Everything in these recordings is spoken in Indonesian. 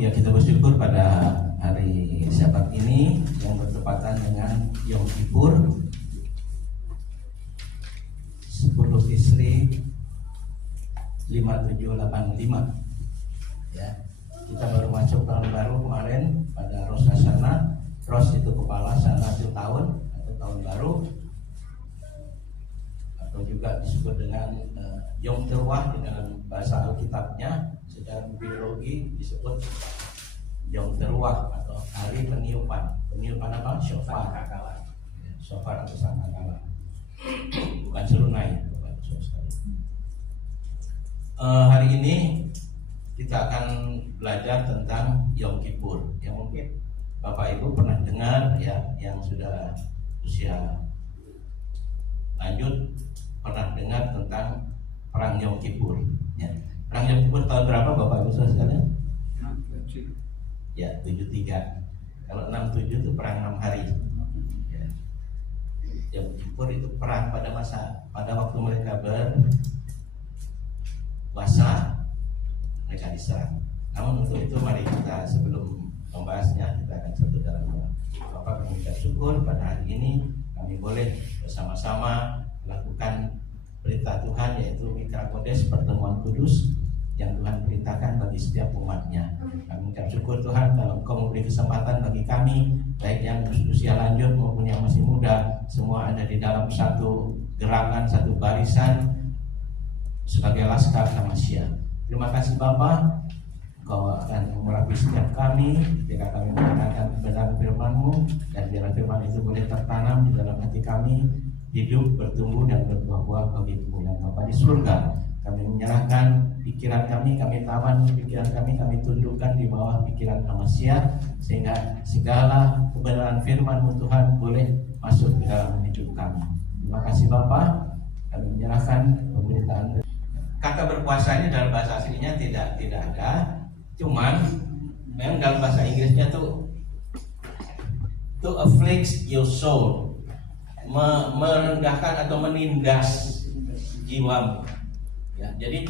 Ya, kita bersyukur pada hari Sabat ini yang bertepatan dengan Yom Kippur 10 Tisri 5785. Ya, kita baru masuk tahun baru kemarin pada Rosh Hashanah. Rosh itu kepala, Hashanah itu tahun atau tahun baru, atau juga disebut dengan Yom Teruah di dalam bahasa Alkitabnya. Secara biologi disebut Yom Teruah atau hari peniupan. Peniupan apa? Shofar. Shofar atau sangkakala. Bukan serunai. Hari ini kita akan belajar tentang Yom Kippur. Yang mungkin Bapak Ibu pernah dengar, ya, yang sudah usia lanjut pernah dengar tentang Perang Yom Kippur. Ya. Perang Yom Kippur tahun berapa Bapak Ibu sekalian? 67. Ya, 73. Kalau 67 itu perang 6 hari. Ya. Yom Kippur itu perang pada waktu mereka berpuasa, mereka diserang. Namun untuk itu mari kita sebelum membahasnya kita akan satu dalam doa. Bapak, kami mengucap syukur pada hari ini kami boleh bersama-sama melakukan perintah Tuhan, yaitu Mikra Kodes, pertemuan kudus yang Tuhan perintahkan bagi setiap umatnya. Kami mengucap syukur Tuhan kalau Engkau memberi kesempatan bagi kami, baik yang berusia lanjut maupun yang masih muda, semua ada di dalam satu gerakan, satu barisan sebagai laskar Hamasya. Terima kasih Bapa, Engkau akan mengurapi setiap kami ketika kami mendengarkan kebenaran firman-Mu, dan biarlah firman itu boleh tertanam di dalam hati kami, hidup, bertumbuh dan berbuah-buah bagi kemuliaan Bapa di surga. Kami menyerahkan pikiran kami tawan pikiran kami tundukkan di bawah pikiran Hamasya, sehingga segala kebenaran firman-Mu Tuhan boleh masuk ke dalam hidup kami. Terima kasih Bapa, kami menyerahkan pemberitaan. Kata berpuasa ini dalam bahasa aslinya tidak ada, cuman memang dalam bahasa Inggrisnya tuh to afflict your soul, merendahkan atau menindas jiwamu. Ya, jadi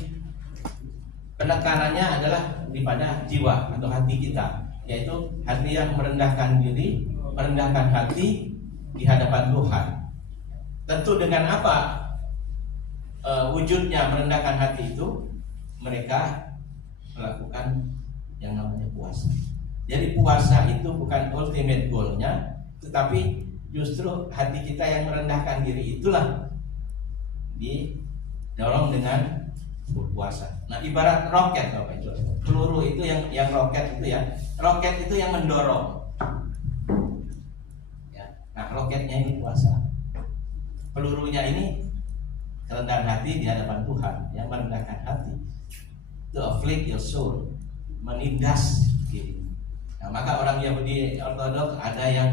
penekanannya adalah daripada jiwa atau hati kita, yaitu hati yang merendahkan diri, merendahkan hati di hadapan Tuhan. Tentu dengan apa wujudnya merendahkan hati itu? Mereka melakukan yang namanya puasa. Jadi puasa itu bukan ultimate goalnya, tetapi justru hati kita yang merendahkan diri itulah didorong dengan berpuasa. Nah, ibarat roket Bapak Ibu. Peluru itu yang roket itu ya. Roket itu yang mendorong. Ya. Nah, roketnya ini puasa. Pelurunya ini kerendahan hati di hadapan Tuhan, yang merendahkan hati. To afflict your soul, menindas diri. Nah, maka orang Yahudi Ortodoks ada yang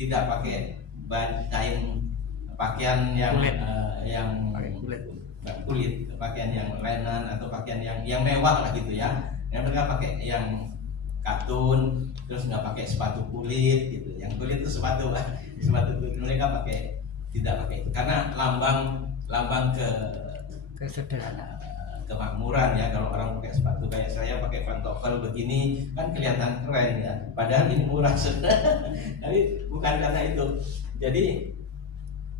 tidak pakai pakaian yang kulit, pakaian yang lenan atau pakaian yang mewah lah gitu ya. Yang mereka pakai yang katun, terus nggak pakai sepatu kulit gitu. Yang kulit itu sepatu kulit, mereka tidak pakai itu karena lambang Kesederhanaan, kemakmuran ya. Kalau orang pakai sepatu kayak saya pakai pantofel begini kan kelihatan keren ya, padahal ini murah sudah. Tapi bukan karena itu. Jadi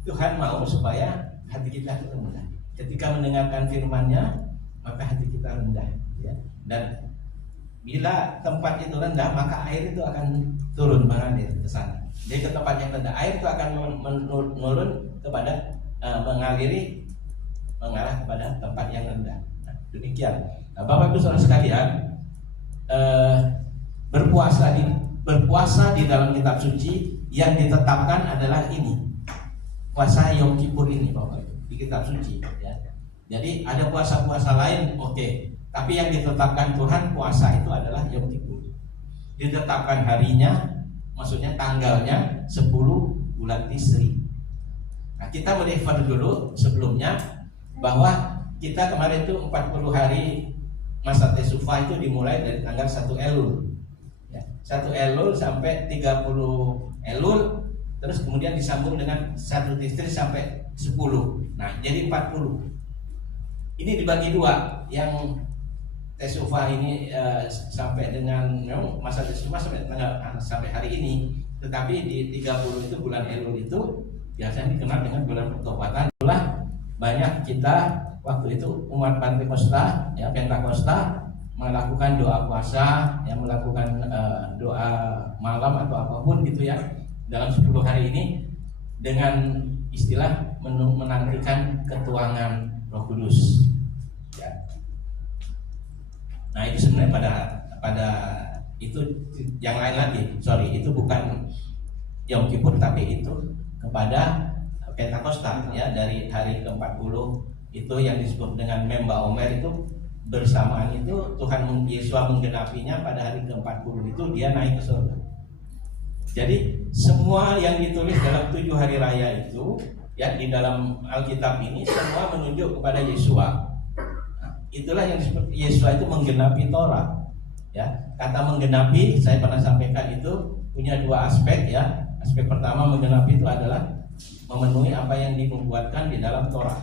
Tuhan mau supaya hati kita itu rendah. Ketika mendengarkan firman-Nya, maka hati kita rendah ya. Dan bila tempat itu rendah, maka air itu akan turun mengalir ke sana. Jadi ke tempat yang rendah, air itu akan menurun kepada mengarah kepada tempat yang rendah. Nah, demikian. Nah, Bapak Ibu Saudara sekalian, berpuasa di dalam kitab suci yang ditetapkan adalah ini, puasa Yom Kippur ini Bapak Ibu, di kitab suci ya. Jadi ada puasa-puasa lain, oke. Tapi yang ditetapkan Tuhan puasa itu adalah Yom Kippur. Ditetapkan harinya, maksudnya tanggalnya 10 bulan Tisri. Nah, kita merefer dulu sebelumnya bahwa kita kemarin itu 40 hari masa Tesufah itu dimulai dari tanggal 1 Elul ya, 1 Elul sampai 30 Elul, terus kemudian disambung dengan 1 Tisri sampai 10. Nah, jadi 40. Ini dibagi dua, yang tes upah ini sampai dengan memang masa tes upah sampai hari ini, tetapi di 30 itu bulan Elul itu biasanya dikenal dengan bulan pertobatan. Itulah banyak kita waktu itu umat Pentakosta, ya Pentakosta melakukan doa puasa, ya melakukan doa malam atau apapun gitu ya dalam 10 hari ini dengan istilah menantikan ketuangan Roh Kudus. Ya. Nah itu sebenarnya pada itu yang lain lagi, itu bukan Yom Kippur tapi itu kepada Pentakosta ya dari hari ke-40 itu yang disebut dengan Memba Omer itu bersamaan itu Tuhan Yesus menggenapinya pada hari ke-40 itu dia naik ke surga. Jadi semua yang ditulis dalam 7 hari raya itu ya di dalam Alkitab ini semua menunjuk kepada Yesus. Nah, itulah yang disebut Yesus itu menggenapi Torah. Ya, kata menggenapi saya pernah sampaikan itu punya 2 aspek ya. Aspek pertama menggenapi itu adalah memenuhi apa yang dinubuatkan di dalam Torah.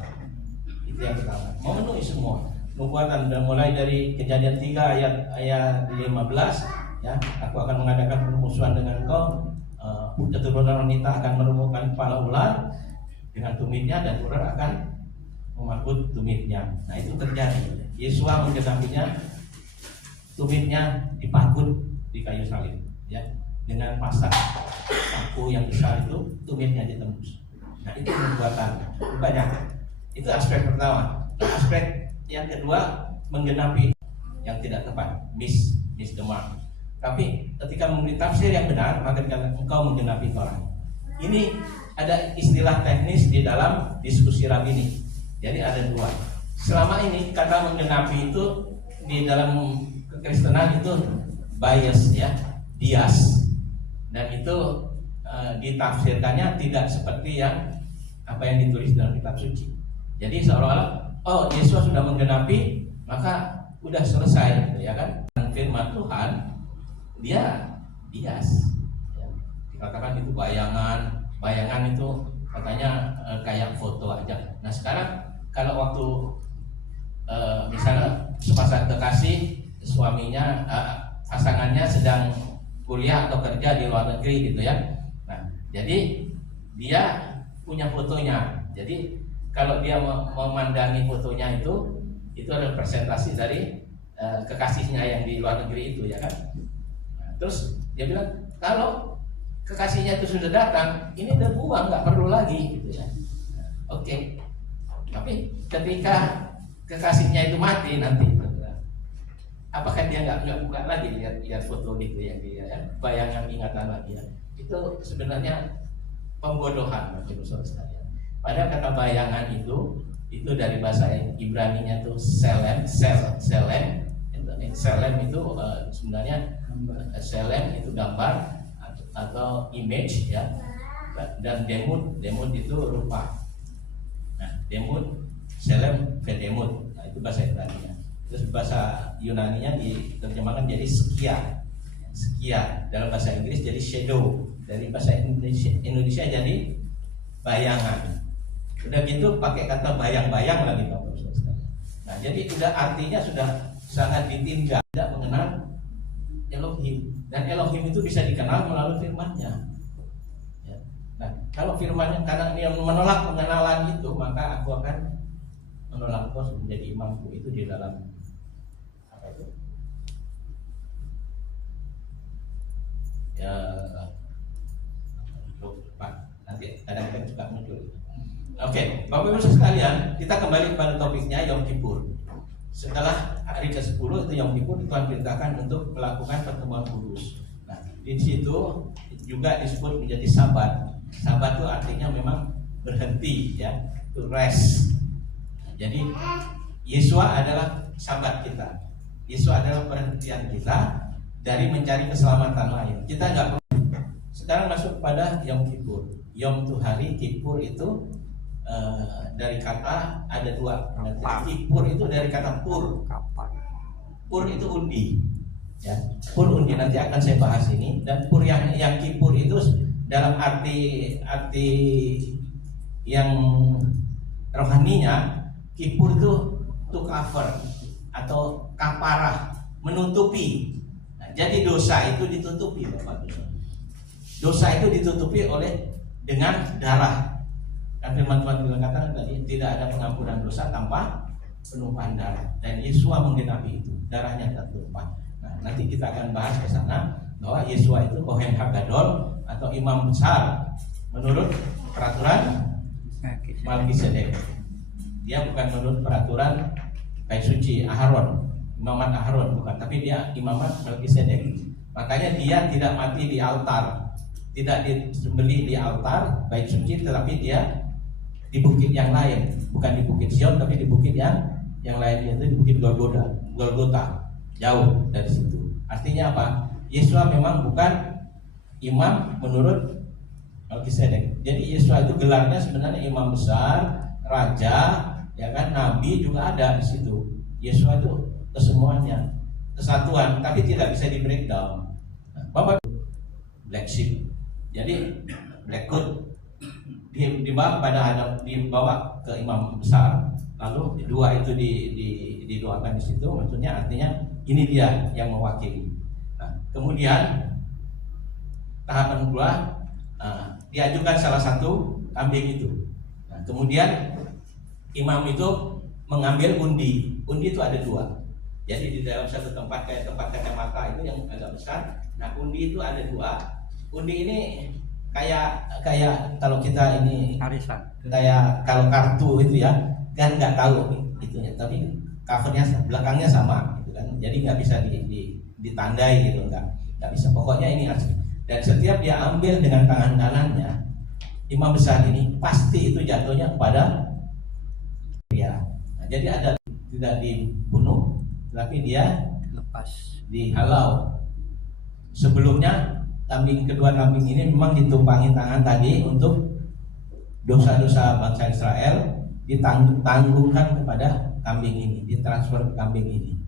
Itu yang pertama. Memenuhi semua nubuatan dan mulai dari Kejadian 3 ayat 15 ya, aku akan mengadakan permusuhan dengan engkau, keturunan wanita akan meremukkan kepala ular dengan tumitnya dan ular akan memakut tumitnya. Nah itu terjadi. Yesus menggenapinya, tumitnya dipakut di kayu salib ya, dengan pasak paku yang besar itu tumitnya ditembus. Nah itu nubuatan banyak. Itu aspek pertama. Nah, aspek yang kedua menggenapi yang tidak tepat, miss the mark. Tapi ketika memberi tafsir yang benar, maka engkau menggenapi Torah. Ini ada istilah teknis di dalam diskusi rabini. Jadi ada 2. Selama ini kata menggenapi itu di dalam kekristenan itu bias ya, bias. Dan itu ditafsirkannya tidak seperti yang apa yang ditulis dalam kitab suci. Jadi seolah-olah oh Yesus sudah menggenapi maka udah selesai gitu ya kan. Dan firman Tuhan dia bias ya. Dikatakan itu bayangan itu katanya kayak foto aja. Nah sekarang kalau waktu misalnya sepasang kekasih suaminya pasangannya sedang kuliah atau kerja di luar negeri gitu ya. Nah jadi dia punya fotonya. Jadi kalau dia memandangi fotonya itu adalah presentasi dari kekasihnya yang di luar negeri itu ya kan. Terus dia bilang kalau kekasihnya itu sudah datang, ini udah buang, nggak perlu lagi gitu ya. Oke. Tapi ketika kekasihnya itu mati nanti, apakah dia nggak buka lagi lihat foto gitu ya, dia ya? Bayangan ingatan lagi ya. Itu sebenarnya pembodohan bagi saudara sekalian. Padahal kata bayangan itu dari bahasa Ibrani-nya itu selem itu sebenarnya selem itu gambar atau image ya, dan demut itu rupa. Nah demut selem vedemut, nah itu bahasa Ibrani-nya. Terus bahasa Yunani-nya diterjemahkan jadi skia, dalam bahasa Inggris jadi shadow, dari bahasa Indonesia jadi bayangan. Udah gitu pakai kata bayang-bayang lagi Bapak Saudara. Nah jadi udah artinya sudah sangat ditinjau, tidak mengenal Elohim, dan Elohim itu bisa dikenal melalui firman-Nya. Ya. Nah kalau firman-Nya karena dia menolak pengenalan itu, maka aku akan menolak kau menjadi imamku. Itu di dalam apa itu? Ya nanti kadang-kadang juga muncul. Oke, Bapak Ibu sekalian, kita kembali pada topiknya Yom Kippur. Setelah hari ke-10 itu Yom Kippur, Tuhan perintahkan untuk melakukan pertemuan kudus. Nah, di situ juga disebut menjadi Sabat. Sabat itu artinya memang berhenti ya, to rest. Jadi Yesus adalah Sabat kita. Yesus adalah perhentian kita dari mencari keselamatan lain. Kita nggak perlu. Sekarang masuk pada Yom Kippur. Yom itu hari, Kippur itu dari kata ada 2. Kippur itu dari kata pur. Pur itu undi. Ya, pur undi nanti akan saya bahas ini. Dan pur yang Kippur itu dalam arti yang rohaninya, Kippur itu to cover, atau kafarah, menutupi. Nah, jadi dosa itu ditutupi, Bapak. Dosa itu ditutupi oleh dengan darah. Dan firman Tuhan juga katakan tadi, tidak ada pengampunan dosa tanpa penumpahan darah. Dan Yesua menggenapi itu, darahnya tertumpah. Nah, nanti kita akan bahas ke sana bahwa Yesua itu Kohen Hagadol atau imam besar menurut peraturan Melkisedek. Dia bukan menurut peraturan bait suci Aharon, imamat Aharon, bukan, tapi dia imamat Melkisedek. Makanya dia tidak mati di altar, tidak disembelih di altar bait suci, tetapi dia di bukit yang lain, bukan di bukit Sion, tapi di bukit yang lain, yaitu di bukit Golgota, jauh dari situ. Artinya apa? Yesua memang bukan imam menurut Melkisedek. Jadi Yesua itu gelarnya sebenarnya imam besar, raja, ya kan, nabi juga ada di situ. Yesua itu kesemuanya, kesatuan, tapi tidak bisa di breakdown. Bapak black sheep, jadi black coat dibawa dibawa ke imam besar, lalu dua itu didoakan di situ. Maksudnya artinya ini dia yang mewakili. Nah, kemudian tahapan kedua, diajukan salah satu kambing itu. Nah, kemudian imam itu mengambil undi. Undi itu ada dua. Jadi di dalam satu tempat kayak tempat kacamata itu yang agak besar. Nah, undi itu ada dua. Undi ini kayak kalau kita ini arisan, kayak kalau kartu itu ya kan, nggak tahu itu ya, tapi covernya belakangnya sama gitu kan, jadi nggak bisa ditandai gitu, nggak bisa, pokoknya ini asli. Dan setiap dia ambil dengan tangan kanannya, imam besar ini pasti itu jatuhnya kepada dia. Nah, jadi ada tidak dibunuh, tapi dia lepas, dihalau. Sebelumnya kedua kambing ini memang ditumpangi tangan tadi untuk dosa-dosa bangsa Israel, ditanggungkan kepada kambing ini, ditransfer ke kambing ini.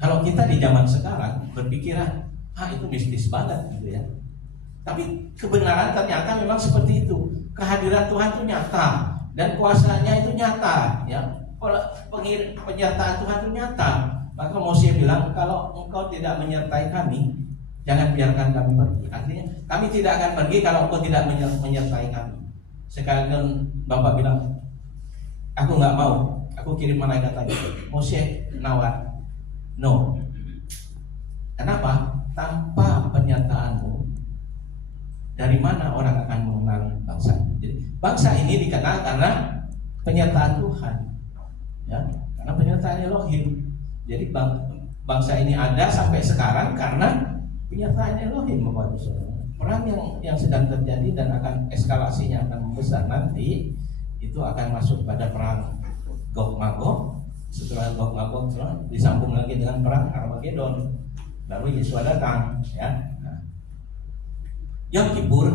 Kalau kita di zaman sekarang berpikiran, itu mistis banget gitu ya. Tapi kebenaran ternyata memang seperti itu. Kehadiran Tuhan itu nyata dan kuasanya itu nyata, ya. Penyertaan Tuhan itu nyata. Maka Mose bilang, kalau engkau tidak menyertai kami, jangan biarkan kami pergi. Artinya kami tidak akan pergi kalau engkau tidak menyertai kami. Sekarang Bapak bilang, aku nggak mau, aku kirim malaikat lagi. Mose nawar, no. Kenapa? Tanpa penyertaanmu, dari mana orang akan mengenal bangsa? Jadi bangsa ini dikenal karena penyertaan Tuhan, ya, karena penyertaan Elohim. Jadi bangsa ini ada sampai sekarang karena penyertaan Elohim, Bapak Ibu Saudara. Perang yang sedang terjadi dan akan eskalasinya akan membesar nanti, itu akan masuk pada perang Gog Magog. Setelah Gog Magog disambung lagi dengan perang Armageddon. Lalu Yesus datang, ya. Nah, Yom Kippur,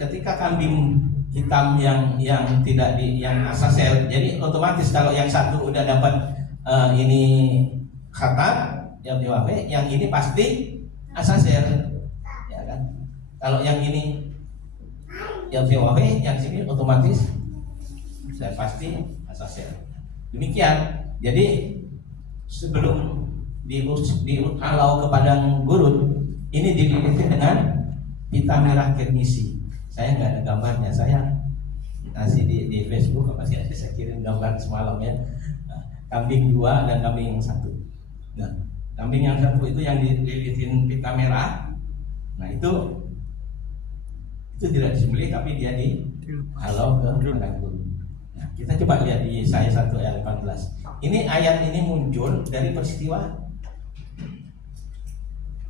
ketika kambing hitam yang tidak yang Azazel, jadi otomatis kalau yang satu udah dapat ini khatam yang Yahweh, yang ini pasti Azazel, ya kan? Kalau yang ini yang Yahweh, yang sini otomatis dan pasti Azazel. Demikian. Jadi sebelum dihalau ke padang gurun, ini dililiti dengan pita merah kirmisi. Saya nggak ada gambarnya, saya kasih di Facebook, apa sih, saya kirim gambar semalam ya. Kambing dua dan kambing yang satu. Nah, kambing yang satu itu yang dililitin pita merah. Nah, itu tidak disembelih, tapi dia dihalau ke padang gurun. Nah, kita coba lihat di Yesaya 1 ayat 18. Ini ayat ini muncul dari peristiwa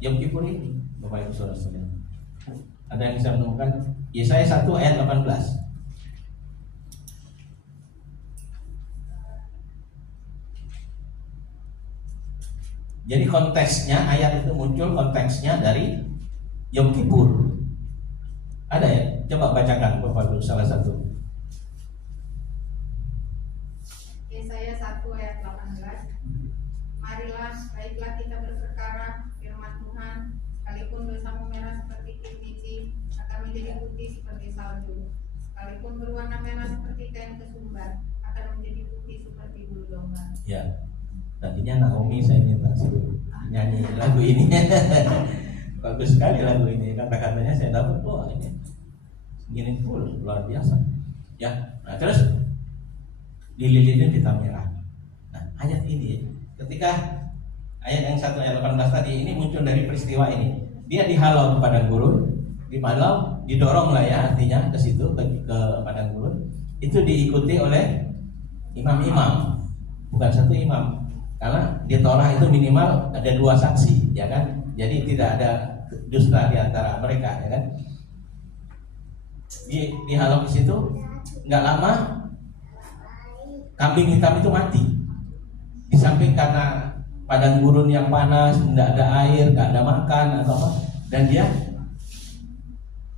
Yom Kippur ini, Bapak Ibu Saudara-saudara. Ada yang bisa menemukan Yesaya 1 ayat 18? Jadi konteksnya, ayat itu muncul konteksnya dari Yom Kippur. Ada ya? Coba bacakan Bapak Ibu salah satu. Yesaya 1 ayat 18. Marilah, baiklah kita berperkara, firman Tuhan, sekalipun dosamu merah seperti kirmisi, akan menjadi putih seperti salju. Sekalipun berwarna merah seperti kain kesumbar, akan menjadi putih seperti bulu domba. Ya. Tadinya Naomi saya minta suruh nyanyi lagu ini. Bagus sekali lagu ini, kata-katanya saya dapat, wah ini meaningful, luar biasa. Ya, nah terus dililitnya pita merah. Nah ayat ini, ketika ayat yang 1 ayat 18 tadi ini muncul dari peristiwa ini. Dia dihalau ke padang gurun, didorong lah ya artinya ke situ ke padang gurun. Itu diikuti oleh imam-imam, bukan satu imam. Karena di Torah itu minimal ada 2 saksi, ya kan? Jadi tidak ada dusta di antara mereka, ya kan? Dihalau ke situ, nggak lama kambing hitam itu mati. Di samping karena padang gurun yang panas, tidak ada air, tidak ada makan atau apa, dan dia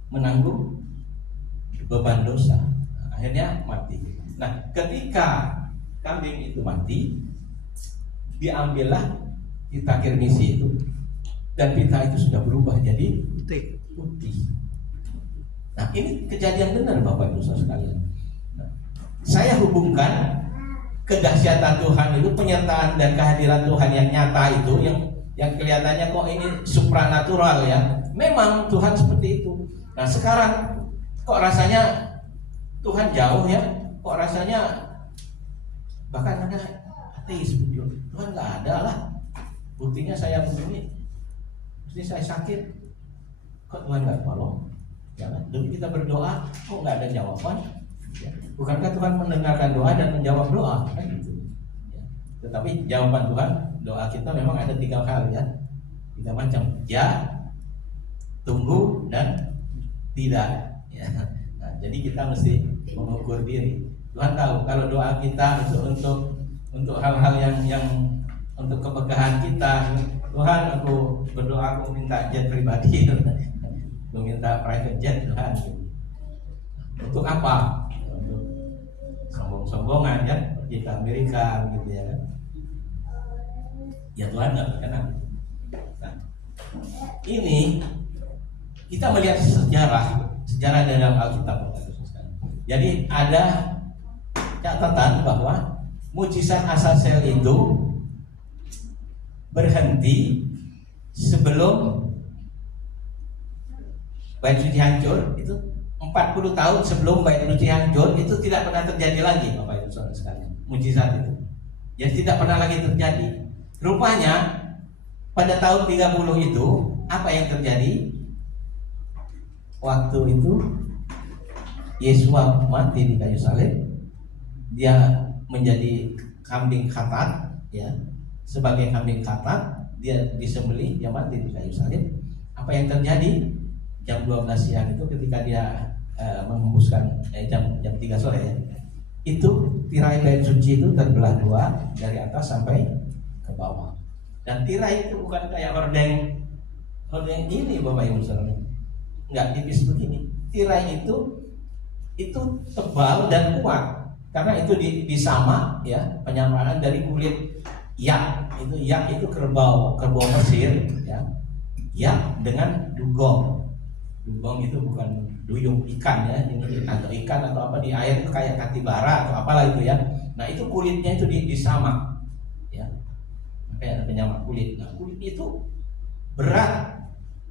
menanggung beban dosa, akhirnya mati. Nah, ketika kambing itu mati, diambillah pita kirmisi itu, dan pita itu sudah berubah jadi putih. Nah, ini kejadian benar Bapak Ibu Saudara sekalian. Nah, saya hubungkan kedahsyatan Tuhan itu, penyertaan dan kehadiran Tuhan yang nyata itu, yang kelihatannya kok ini supranatural ya. Memang Tuhan seperti itu. Nah, sekarang kok rasanya Tuhan jauh ya? Kok rasanya bahkan ada ateis muncul. Tuhan nggak ada lah. Buktinya saya begini, mesti saya sakit. Kok Tuhan nggak tolong? Ya kan? Dulu kita berdoa, kok nggak ada jawaban? Ya. Bukankah Tuhan mendengarkan doa dan menjawab doa? Kan gitu. Ya. Tetapi jawaban Tuhan, doa kita memang ada 3 hal ya, 3 macam. Ya, tunggu dan tidak. Ya. Nah, jadi kita mesti mengukur diri. Tuhan tahu kalau doa kita itu untuk hal-hal yang untuk keberkahan kita. Tuhan, aku berdoa, aku minta jet pribadi, aku minta private jet Tuhan. Untuk apa? Untuk sombong-sombongan ya, pergi ke Amerika gitu ya kan. Ya Tuhan nggak berkenan. Nah, ini kita melihat sejarah dalam Alkitab. Jadi ada catatan bahwa mujizat Azazel itu berhenti sebelum Bait Suci hancur. Itu 40 tahun sebelum Bait Suci hancur, itu tidak pernah terjadi lagi Bapak Ibu Saudara sekalian. Mujizat itu jadi tidak pernah lagi terjadi. Rupanya pada tahun 30 itu apa yang terjadi? Waktu itu Yesus mati di kayu salib, dia menjadi kambing khatat ya. Sebagai kambing khatat, dia disembelih, dia mati di kayu salib. Apa yang terjadi? Jam 12 siang itu ketika dia mengembuskan jam 3 sore ya, itu tirai bait suci itu terbelah 2 dari atas sampai ke bawah. Dan tirai itu bukan kayak hordeng ini Bapak Ibu Saudara, enggak tipis begini. Tirai itu tebal dan kuat karena itu disamak ya, penyamaan dari kulit yak. Itu kerbau Mesir ya. Yak dengan dugong. Dugong itu bukan duyung ikan ya, ini atau ikan atau apa di air itu kayak katibara atau apalah itu ya. Nah, itu kulitnya itu disamak ya. Kayak ada penyamak kulit. Nah, kulit itu berat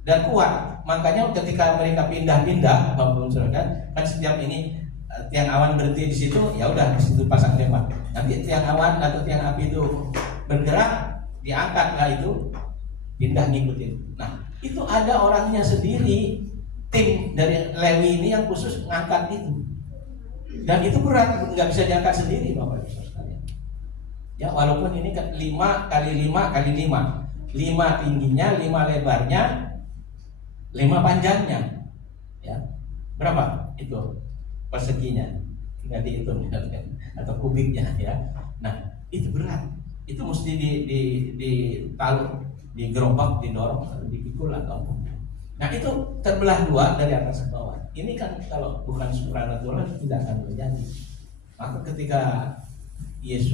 dan kuat. Makanya ketika mereka pindah-pindah, Bapak Saudara kan setiap ini tiang awan berhenti di situ, ya udah di situ pasang tembak. Nanti tiang awan atau tiang api itu bergerak, diangkatlah itu, pindah ngikutin. Nah, itu ada orangnya sendiri, tim dari Lewi ini yang khusus ngangkat itu. Dan itu berat, nggak bisa diangkat sendiri Bapak Ibu sekalian. Ya, walaupun ini 5 kali 5 kali 5. 5 tingginya, 5 lebarnya, 5 panjangnya. Ya. Berapa itu perseginya? Tinggal dihitung atau kubiknya ya. Nah, itu berat. Itu mesti ditaruh, digerobak, didorong, atau dipikul atau apa. Nah, itu terbelah 2 dari atas ke bawah. Ini kan kalau bukan supranatural tidak akan terjadi. Maka ketika Yesus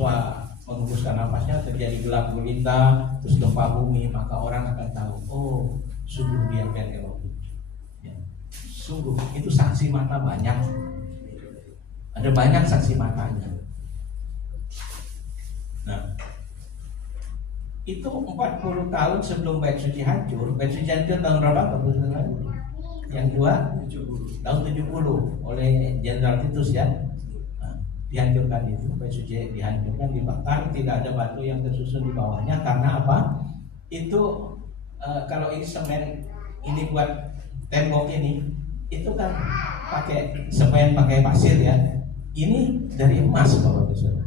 menghembuskan napasnya, terjadi gelap gulita, terus gempa bumi, maka orang akan tahu, oh, sungguh dia Ben Elohim. Ya. Sungguh itu saksi mata banyak. Ada banyak saksi matanya. Nah, itu 40 tahun sebelum Bait Suci hancur. Bait Suci hancur tahun berapa? Yang kedua 70. tahun 70 oleh Jenderal Titus ya. Nah, dihancurkan itu, Bait Suci dihancurkan, dibakar, tidak ada batu yang tersusun di bawahnya. Karena apa? Itu kalau ini semen ini buat tembok ini, itu kan pakai semen, pakai pasir ya. Ini dari emas Bapak Ibu.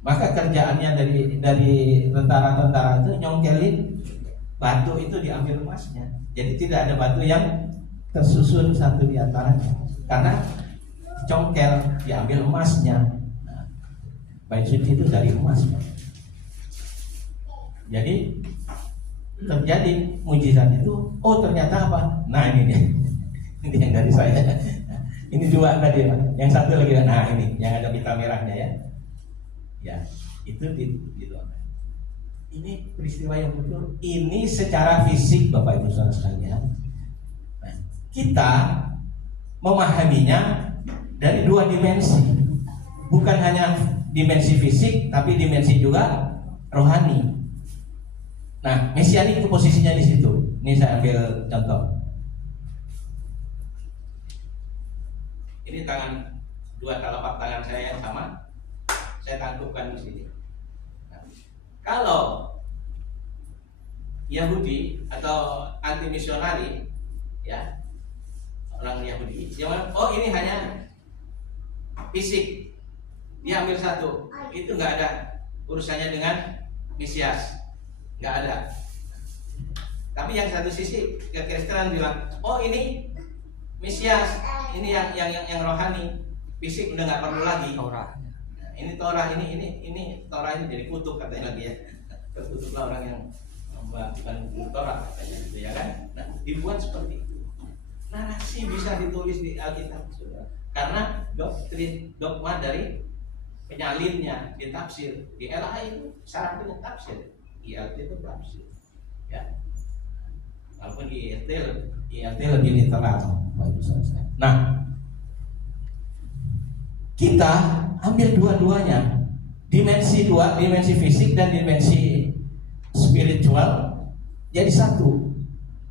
Maka kerjaannya dari tentara-tentara itu nyongkelin batu itu diambil emasnya. Jadi tidak ada batu yang tersusun satu di antaranya. Karena congkel diambil emasnya. Nah, Bait Suci itu dari emas. Jadi terjadi mujizat itu. Oh ternyata apa? Nah ini dia. Ini yang dari saya. Ini dua tadi Pak. Yang satu lagi. Nah ini yang ada pita merahnya ya. Ya itu di ini peristiwa yang betul. Ini secara fisik Bapak Ibu Saudara sekalian. Nah, kita memahaminya dari dua dimensi. Bukan hanya dimensi fisik, tapi dimensi juga rohani. Nah, mesianik itu posisinya di situ. Ini saya ambil contoh. Ini dua telapak tangan saya yang sama. Saya tangkupkan di sini. Nah, kalau Yahudi atau anti misionari, ya orang Yahudi, dia bilang, oh ini hanya fisik, dia ambil satu, itu nggak ada urusannya dengan Mesias, nggak ada. Tapi yang satu sisi kekristenan bilang, oh ini Mesias, ini yang rohani, fisik udah nggak perlu lagi. Ini Torah, ini Torah ini jadi kutub katanya lagi ya. Terkutublah orang yang melakukan Torah katanya gitu ya kan. Nah, dibuat seperti itu. Narasi bisa ditulis di Alkitab Saudara. Karena dogma dari penyalinnya ditafsir. Di LA itu syaratnya tafsir. ILT itu tafsir. Ya. Walaupun di ILT lebih literal. Nah, kita ambil dua-duanya, dimensi fisik dan dimensi spiritual jadi satu,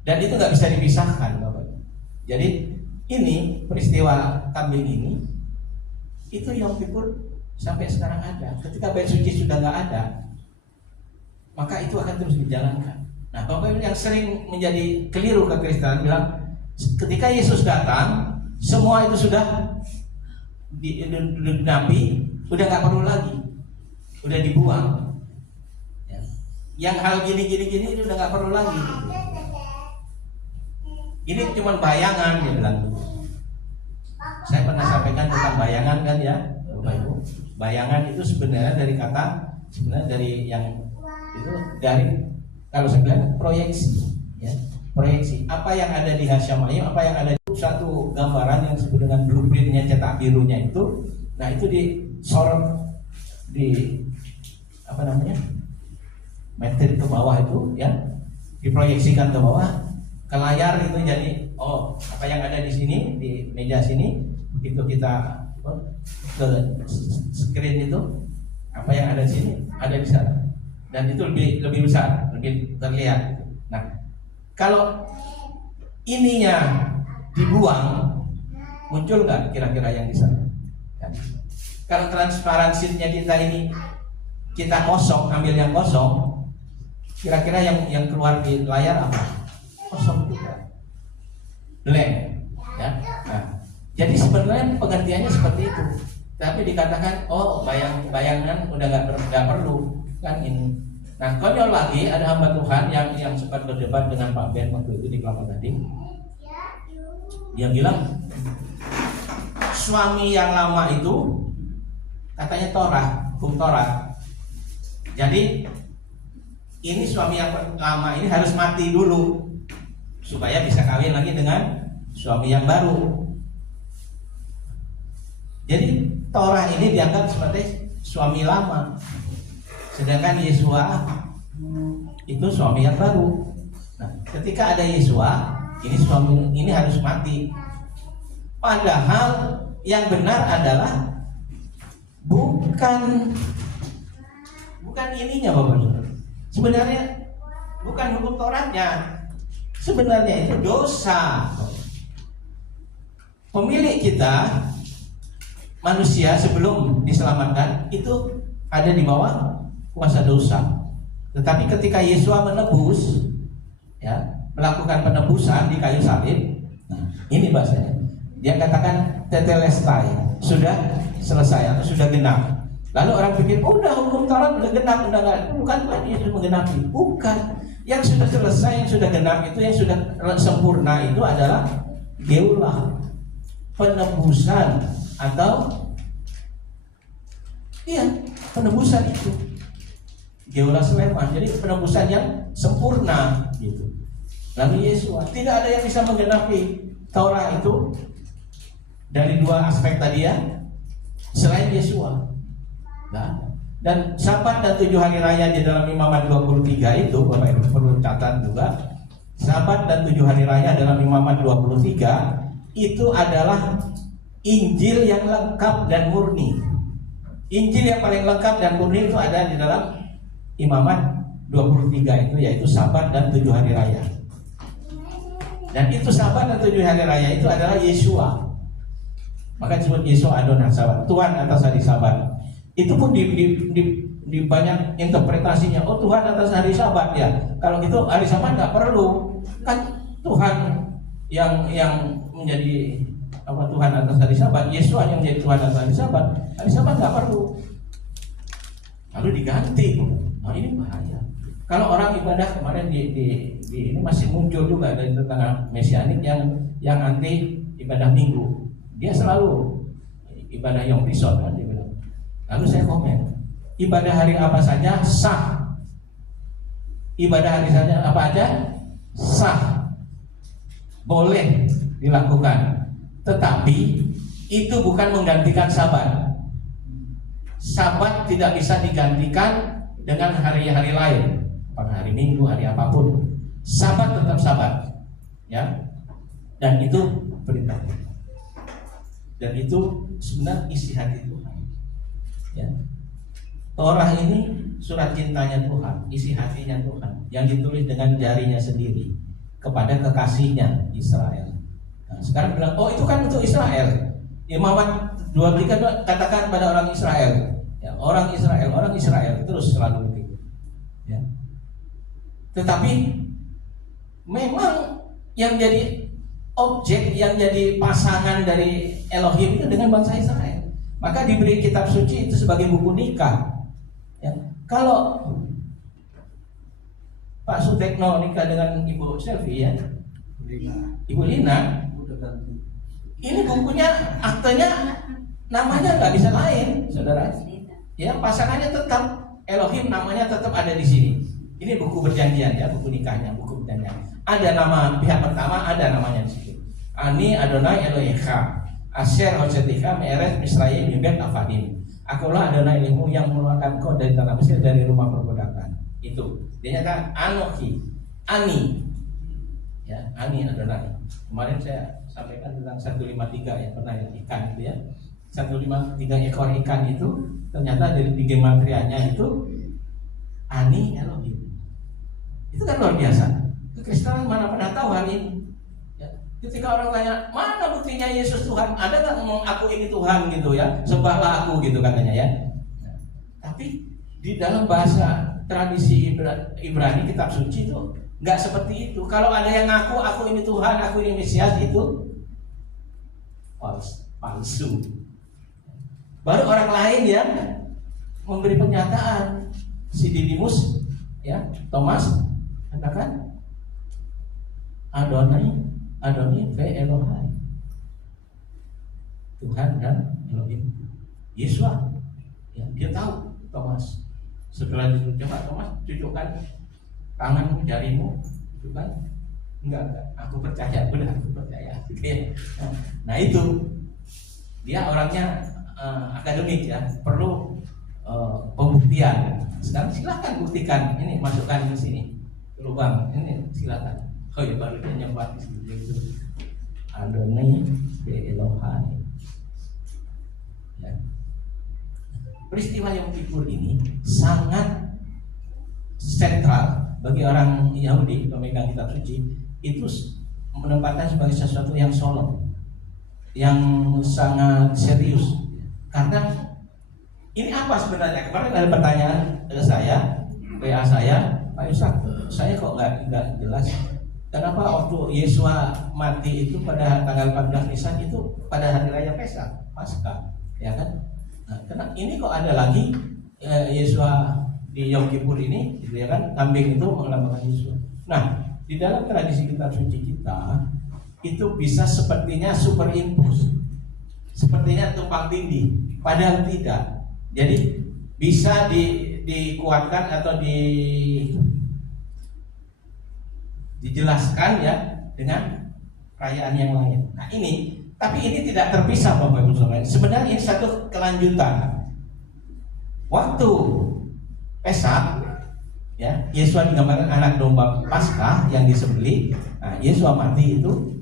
dan itu nggak bisa dipisahkan Bapak. Jadi ini peristiwa kambing ini itu Yom Kippur sampai sekarang ada. Ketika Bait Suci sudah nggak ada, maka itu akan terus dijalankan. Nah, Bapak yang sering menjadi keliru kekristenan bilang ketika Yesus datang semua itu sudah nabi udah nggak perlu lagi, udah dibuang. Ya. Yang hal gini itu udah nggak perlu lagi. Ini cuma bayangan dia bilang. Saya pernah sampaikan tentang bayangan kan ya, Bapak Ibu. Bayangan itu sebenarnya dari yang itu dari kalau saya bilang proyeksi, ya. Proyeksi apa yang ada di Hasyamayim, apa yang ada di satu gambaran yang disebut dengan blueprintnya cetak birunya itu. Nah itu disorot di apa namanya materi ke bawah itu ya, diproyeksikan ke bawah ke layar itu. Jadi oh apa yang ada di sini di meja sini begitu kita ke screen itu apa yang ada di sini ada di sana, dan itu lebih besar, lebih terlihat. Nah kalau ininya dibuang, muncul nggak kira-kira yang di sana? Kan? Kalau transparansinya kita ini kita kosong, ambil yang kosong, kira-kira yang keluar di layar apa? Kosong juga, blank. Ya. Nah, jadi sebenarnya pengertiannya seperti itu. Tapi dikatakan, oh bayangan udah nggak perlu kan ini. Nah, konyol lagi ada hamba Tuhan yang sempat berdebat dengan Pak Ben waktu itu di Kelapa Gading. Dia bilang suami yang lama itu katanya Torah, hukum Torah. Jadi ini suami yang lama ini harus mati dulu supaya bisa kawin lagi dengan suami yang baru. Jadi Torah ini dianggap sebagai suami lama. Sedangkan Yesua itu suami yang baru. Nah, ketika ada Yesua, ini suami ini harus mati. Padahal yang benar adalah bukan ininya Bapak Saudara. Sebenarnya bukan hukum Tauratnya, sebenarnya itu dosa. Pemilik kita, manusia sebelum diselamatkan itu ada di bawah kuasa dosa. Tetapi ketika Yesus menebus, ya, melakukan penebusan di kayu salib, nah, ini bahasanya. Dia katakan tetelestai, sudah selesai atau sudah genap. Lalu orang pikir, udah hukum Taurat udah genap, udah enggak. Bukan Tuhan Yesus menggenapi, bukan. Yang sudah selesai, yang sudah genap itu, yang sudah sempurna itu adalah geulah, penebusan atau penebusan itu. Geulah Sleman, jadi penebusan yang sempurna gitu. Lalu Yesus, tidak ada yang bisa menggenapi Taurat itu dari dua aspek tadi ya, selain Yesus. Nah, dan Sabat dan 7 hari raya di dalam Imamat 23 itu, Bapak Ibu perlu catat juga. Sabat dan 7 hari raya dalam Imamat 23 itu adalah Injil yang lengkap dan murni. Injil yang paling lengkap dan murni itu ada di dalam Imamat 23 itu, yaitu Sabat dan 7 hari raya. Dan itu Sabat dan 7 hari raya itu adalah Yeshua. Maka disebut Yeshua Adonai Sabat, Tuhan atas hari Sabat. Itu pun di banyak interpretasinya. Oh, Tuhan atas hari Sabat ya. Kalau gitu hari Sabat nggak perlu, kan Tuhan yang menjadi apa, Tuhan atas hari Sabat. Yeshua yang menjadi Tuhan atas hari Sabat. Hari Sabat nggak perlu. Lalu diganti. Nah, ini bahaya. Kalau orang ibadah kemarin di ini masih muncul juga dari tentang mesianik yang anti ibadah minggu. Dia selalu ibadah Yom Rishon kan. Lalu saya komen, ibadah hari apa saja sah. Ibadah hari saja apa aja sah, boleh dilakukan. Tetapi itu bukan menggantikan Sabat. Sabat tidak bisa digantikan dengan hari-hari lain, apakah hari Minggu, hari apapun. Sabat tetap Sabat, ya. Dan itu perintah. Dan itu sebenarnya isi hati Tuhan. Ya. Torah ini surat cintanya Tuhan, isi hatinya Tuhan, yang ditulis dengan jarinya sendiri kepada kekasihnya Israel. Nah, sekarang bilang, oh itu kan untuk Israel. Imamat 23 katakan pada orang Israel, ya, orang Israel terus selalu begitu. Ya. Tetapi memang yang jadi objek, yang jadi pasangan dari Elohim itu dengan bangsa Israel. Maka diberi kitab suci itu sebagai buku nikah. Ya. Kalau Pak Sutekno nikah dengan Ibu Selvi ya, Ibu Lina, ini bukunya, aktenya, namanya nggak bisa lain, saudara. Ya, pasangannya tetap Elohim, namanya tetap ada di sini. Ini buku perjanjian ya, buku nikahnya, buku perjanjian. Ada nama pihak pertama, ada namanya di situ. Ani Adonai Elohecha. Asher Hosetika Meres Misraim Mibet Afadim. Akulah Adonai Elimu yang mengeluarkan kau dari tanah Mesir, dari rumah perbudakan. Itu dia nyatakan Anoki, Ani, ya, Ani Adonai. Kemarin saya sampaikan tentang 153 ya, pernah ikan itu ya. 153 ekor ikan itu ternyata dari gematrianya itu Ani Elohim. Itu kan luar biasa. Kekristenan mana pernah tahu hari ini? Ketika orang tanya, mana buktinya Yesus Tuhan? Ada nggak ngomong aku ini Tuhan gitu ya? Sembahlah aku gitu katanya ya. Nah, tapi di dalam bahasa tradisi Ibrani kitab suci itu nggak seperti itu. Kalau ada yang ngaku aku ini Tuhan, aku ini Mesias, itu palsu. Baru orang lain yang memberi pernyataan. Si Didimus ya, Thomas katakan Adonai ve Elohai, Tuhan dan Elohim. Yeshua, ya, dia tahu Thomas. Setelah itu coba Thomas tunjukkan tanganmu, jarimu, itu kan enggak, aku percaya, benar aku percaya. Nah itu dia orangnya akademik ya, perlu pembuktian. Sekarang silakan buktikan, ini masukkan ke sini lubang, ini silakan. Oh ya, baru dia nyembah itu Adonai ve Elohai. Ya. Peristiwa Yom Kippur ini sangat sentral bagi orang Yahudi pemegang kitab suci itu menempatkan sebagai sesuatu yang solemn, yang sangat serius. Karena ini apa sebenarnya? Kemarin ada pertanyaan ke saya, WA saya, Pak Ustaz, saya kok nggak jelas. Kenapa waktu Yesua mati itu pada tanggal 14 Nisan itu pada hari raya Paskah, ya kan? Nah, karena ini kok ada lagi Yesua di Yom Kippur ini, gitu ya kan? Kambing itu melambangkan Yesus. Nah, di dalam tradisi kitab suci kita itu bisa sepertinya superimpos, sepertinya tumpang tindih, padahal tidak. Jadi bisa dikuatkan atau dijelaskan ya dengan perayaan yang lain. Nah ini, tapi ini tidak terpisah Bapak Ibu Saudara. Sebenarnya ini satu kelanjutan. Waktu Pesak, ya, Yesus digambarkan anak domba Paskah yang disembelih. Nah, Yesus mati itu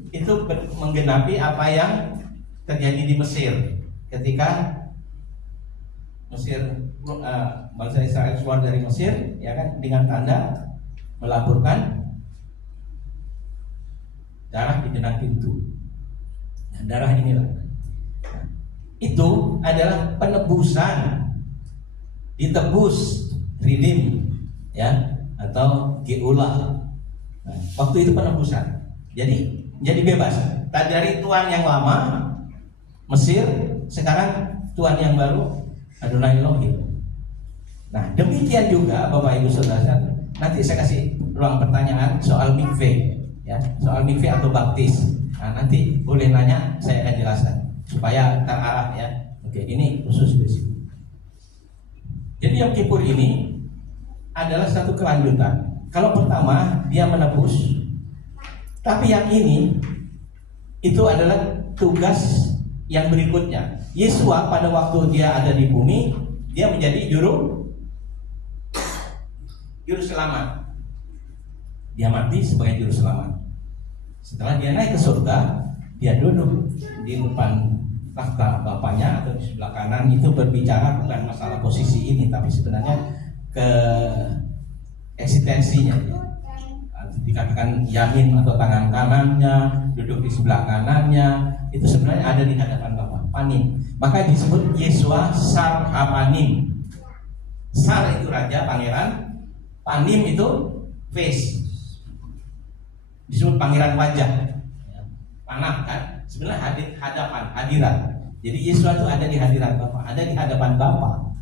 menggenapi apa yang terjadi di Mesir ketika Mesir bangsa Israel keluar dari Mesir, ya kan, dengan tanda melaburkan darah di genang pintu. Nah, darah inilah. Nah, itu adalah penebusan, ditebus, redeem, ya, atau geulah. Nah, waktu itu penebusan. Jadi bebas. Tak dari tuan yang lama Mesir, sekarang tuan yang baru Adonai Elohim. Nah, demikian juga Bapak Ibu Saudara. Nanti saya kasih ruang pertanyaan soal mikveh, ya, soal mikveh atau baptis. Nah, nanti boleh nanya, saya akan jelaskan supaya terarah ya. Oke, ini khusus di sini. Jadi Yom Kippur ini adalah satu kelanjutan. Kalau pertama dia menebus, tapi yang ini itu adalah tugas yang berikutnya. Yesua pada waktu dia ada di bumi, dia menjadi juru selamat. Dia mati sebagai juru selamat. Setelah dia naik ke surga, dia duduk di depan takhta Bapaknya atau di sebelah kanan. Itu berbicara bukan masalah posisi ini, tapi sebenarnya ke eksistensinya, ya. Dikatakan yamin atau tangan kanannya, duduk di sebelah kanannya, itu sebenarnya ada di hadapan Bapa, Panim. Maka disebut Yesua Sar Hapanim. Sar itu raja, pangeran. Panim itu face, disebut pangeran wajah. Panah kan, sebenarnya hadirat. Jadi Yesua itu ada di hadirat Bapa, ada di hadapan Bapa.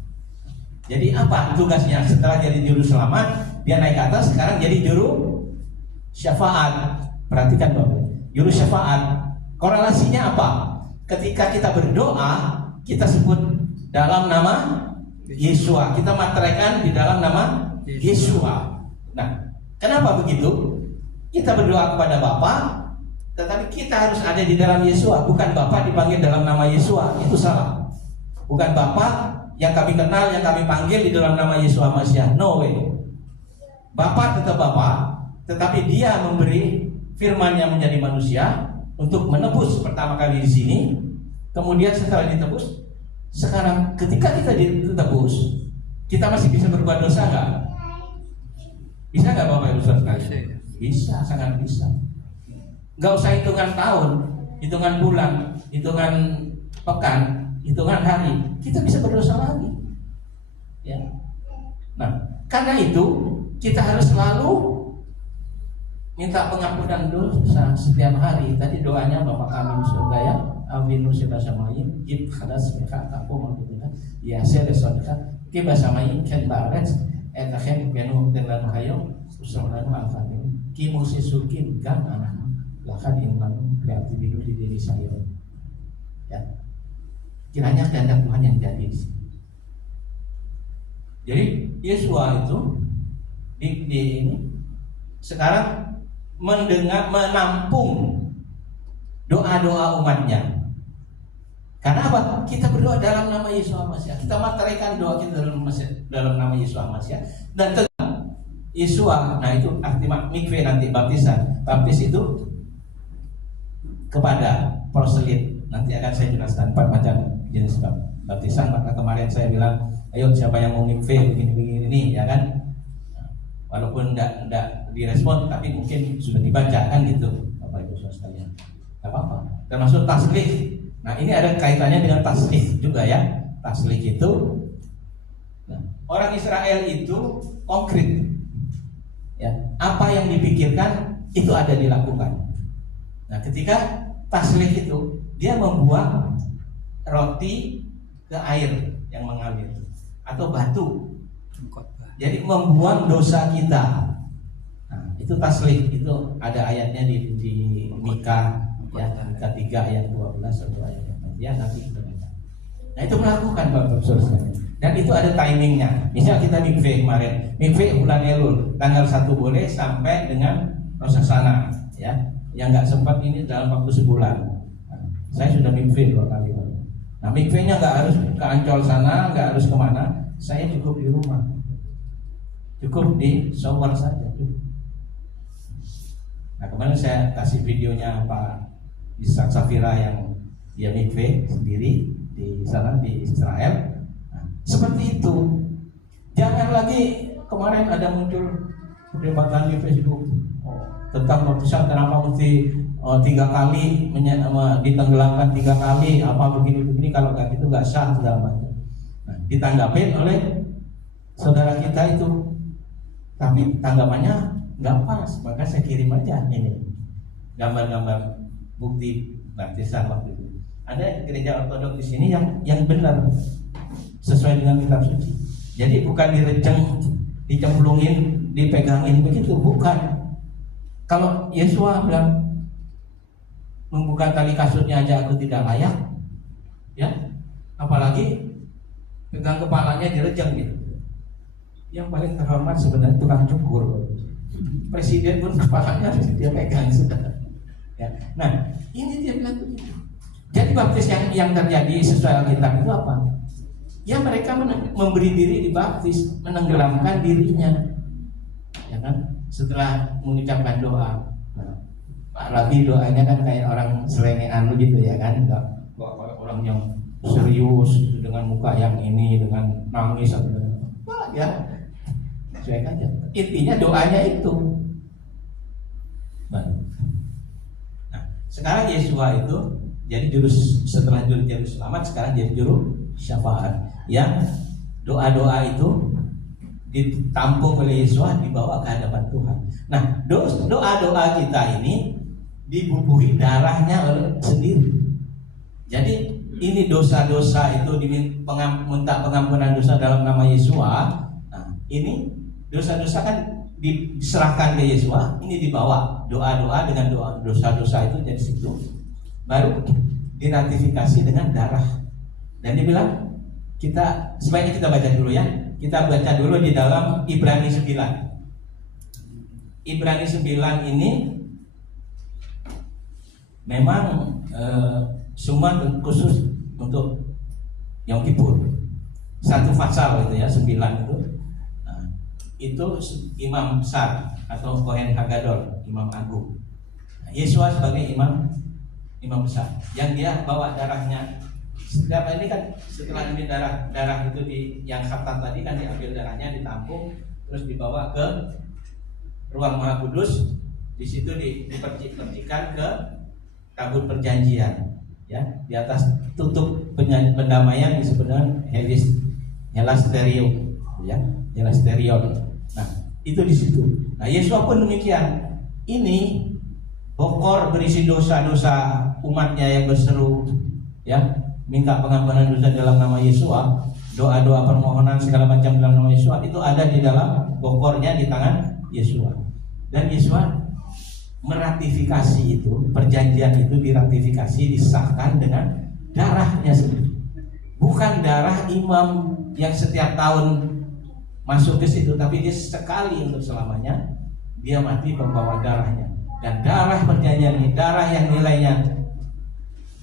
Jadi apa tugasnya? Setelah jadi juru selamat, dia naik ke atas, sekarang jadi juru syafaat. Perhatikan Bapak, juru syafaat. Korelasinya apa? Ketika kita berdoa, kita sebut dalam nama Yesua, kita materaikan di dalam nama Yesua. Nah, kenapa begitu? Kita berdoa kepada Bapa, tetapi kita harus ada di dalam Yesua. Bukan Bapa dipanggil dalam nama Yesua, itu salah. Bukan Bapa yang kami kenal, yang kami panggil di dalam nama Yesua Masiah. No way. Bapa tetap Bapa, tetapi Dia memberi firman yang menjadi manusia untuk menebus pertama kali di sini. Kemudian setelah ditebus, sekarang ketika kita ditebus, kita masih bisa berbuat dosa nggak? Bisa nggak Bapak Ibu Saudara? Bisa, sangat bisa. Nggak usah hitungan tahun, hitungan bulan, hitungan pekan, hitungan hari, kita bisa berdosa lagi. Ya. Nah, karena itu kita harus selalu minta pengampunan dosa setiap hari. Tadi doanya Bapa kami di surga ya, Awinu sita samayin, jib hadas mereka kapo maksudnya, ya saya resonka, kiba samayin ken baret, etahen penuh dengan hayong, usahakan malfatin, kimusi sukin gam anak, lakan iman kreatif hidup di diri saya. Ya, kiranya kehendak Tuhan yang jadi di sini. Jadi Yesua itu di ini sekarang menampung doa-doa umatnya. Karena apa? Kita berdoa dalam nama Yesus Masiah. Kita materaikan doa kita dalam nama Yesus Masiah. Dan tetap Yesua, nah itu arti mikveh nanti baptisan. Baptis itu kepada proselit. Nanti akan saya jelaskan 4 macam jenis baptisan. Maka kemarin saya bilang, ayo siapa yang mau mikveh begini-begini ini, ya kan? walaupun tidak direspon, tapi mungkin sudah dibaca kan gitu, Bapak Ibu Saudara sekalian. Tidak apa-apa. Termasuk taslih. Nah ini ada kaitannya dengan taslih juga ya. Taslih itu, nah, orang Israel itu konkret, ya, apa yang dipikirkan itu ada dilakukan. Nah ketika taslih itu dia membuang roti ke air yang mengalir atau batu, jadi membuang dosa kita. Nah, itu taslih, itu ada ayatnya di Mika ya, Mika 3 ayat 12 atau ayat ya nanti kita baca. Nah itu melakukan Bapak Saudara. Dan itu ada timingnya. Misal kita mikve kemarin, mikve bulan Elul, tanggal 1 boleh sampai dengan Rosasana ya. Yang nggak sempat ini dalam waktu sebulan. Nah, saya sudah mikve 2 kali. Nah mikve-nya nggak harus ke Ancol sana, nggak harus kemana. Saya cukup di rumah, cukup di shower saja. Nah kemarin saya kasih videonya Pak Ishak Safira yang dia mikve sendiri di sana di Israel. Nah, seperti itu. Jangan lagi kemarin ada muncul perdebatan di Facebook tentang baptisan kenapa mesti 3 kali ditenggelamkan 3 kali, apa begini kalau nggak gitu nggak sah segala macam. Nah, ditanggapin oleh saudara kita itu, tapi tanggapannya nggak pas, maka saya kirim aja ini gambar-gambar bukti baptisan waktu itu. Ada gereja ortodoks di sini yang benar sesuai dengan kitab suci. Jadi bukan direjeng, dicemplungin, dipegangin begitu, bukan. Kalau Yesua bilang membuka tali kasutnya aja aku tidak layak, ya, apalagi pegang kepalanya direjeng gitu. Yang paling terhormat sebenarnya tukang cukur. Presiden pun kepalanya harus dia pegang sudah. Ya. Nah, ini dia bilang begitu. Jadi baptis yang terjadi sesuai Alkitab itu apa? Ya mereka memberi diri dibaptis, menenggelamkan dirinya, ya kan? Setelah mengucapkan doa. Nah, Pak Rabi doanya kan kayak orang selengean gitu ya kan? Enggak orang yang serius dengan muka yang ini, dengan nangis atau apa ya? Sesuai aja. Intinya doanya itu. Nah, sekarang Yesua itu jadi setelah juru selamat, sekarang jadi juru syafaat. Yang doa-doa itu ditampung oleh Yesua, dibawa ke hadapan Tuhan. Nah, doa-doa kita ini dibubuhi darahnya sendiri. Jadi ini dosa-dosa itu minta pengampunan dosa dalam nama Yesua. Nah, ini dosa-dosa kan diserahkan ke Yesua, ini dibawa doa-doa dengan dosa-dosa itu jadi situ. Baru diratifikasi dengan darah. Dan dia bilang sebaiknya kita baca dulu ya. Kita baca dulu di dalam Ibrani 9. Ibrani 9 ini memang semua khusus untuk Yom Kippur. Satu pasal itu ya, 9 itu. Nah, itu imam besar atau Kohen Hagadol, imam agung. Nah, Yesua sebagai imam besar yang dia bawa darahnya. Setiap ini kan setelah ini darah itu yang khatam tadi kan diambil darahnya, ditampung, terus dibawa ke ruang Maha Kudus. Di situ dipercikan ke tabut perjanjian, ya, di atas tutup pendamaian disebut dengan helasterion, ya, helasterion. Nah, itu di situ. Nah, Yesua pun demikian. Ini bokor berisi dosa-dosa umatnya yang berseru, ya, minta pengampunan dosa dalam nama Yesua, doa-doa permohonan segala macam dalam nama Yesua itu ada di dalam bokornya di tangan Yesua. Dan Yesua meratifikasi itu, perjanjian itu diratifikasi, disahkan dengan darahnya sendiri. Bukan darah imam yang setiap tahun masuk ke situ, tapi dia sekali untuk selamanya dia mati membawa darahnya. Dan darah perjanjian ini, darah yang nilainya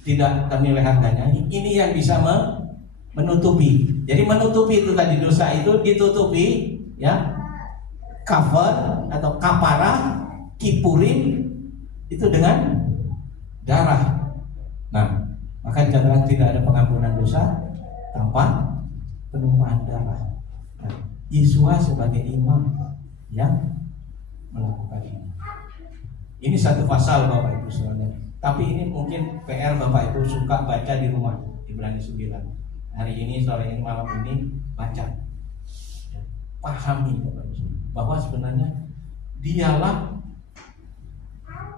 tidak ternilai harganya, ini yang bisa menutupi. Jadi menutupi itu tadi, dosa itu ditutupi, ya, cover atau kaparah, kipurim itu dengan darah. Nah, maka dikatakan tidak ada pengampunan dosa tanpa penumpahan darah. Nah, Yesua sebagai imam yang melakukan ini. Ini satu pasal Bapak Ibu semuanya. Tapi ini mungkin PR Bapak Ibu suka baca di rumah, Ibrani 9. Hari ini, sore ini, malam ini baca. Ya, pahami Bapak Ibu bahwa sebenarnya dialah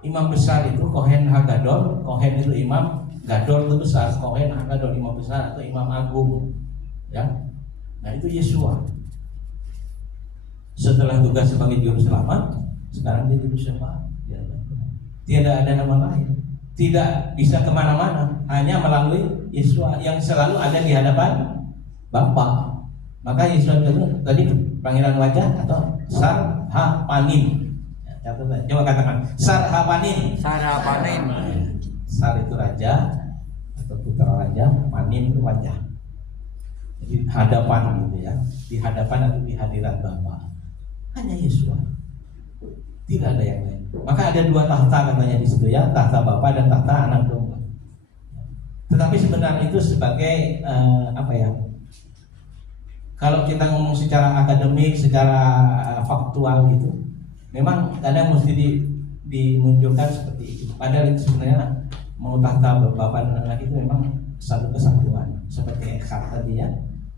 imam besar itu, Kohen Hagadol. Kohen itu imam, Gadol itu besar. Kohen Hagadol imam besar atau imam agung. Ya. Nah itu Yesua. Setelah tugas sebagai juru selamat, sekarang dia juru syafaat. Tidak ada nama lain, tidak bisa kemana-mana, hanya melalui Yesua yang selalu ada di hadapan Bapa. Maka Yesua itu tadi panggilan wajah atau Sarhapanim. Coba katakan Sarhapanim. Sarhapanim. Sar itu raja atau putra raja, panim itu wajah. Jadi hadapan gitu ya, di hadapan atau di hadirat Bapa. Hanya Yesua. Tidak ada yang lain. Maka ada dua tahta katanya di situ ya, tahta Bapa dan tahta Anak Domba. Tetapi sebenarnya itu sebagai apa ya? Kalau kita ngomong secara akademik, secara faktual gitu, memang kadang mesti dimunculkan seperti itu. Padahal itu sebenarnya mau tahta Bapa dan Anak itu memang satu kesatuan. Seperti Echad tadi ya,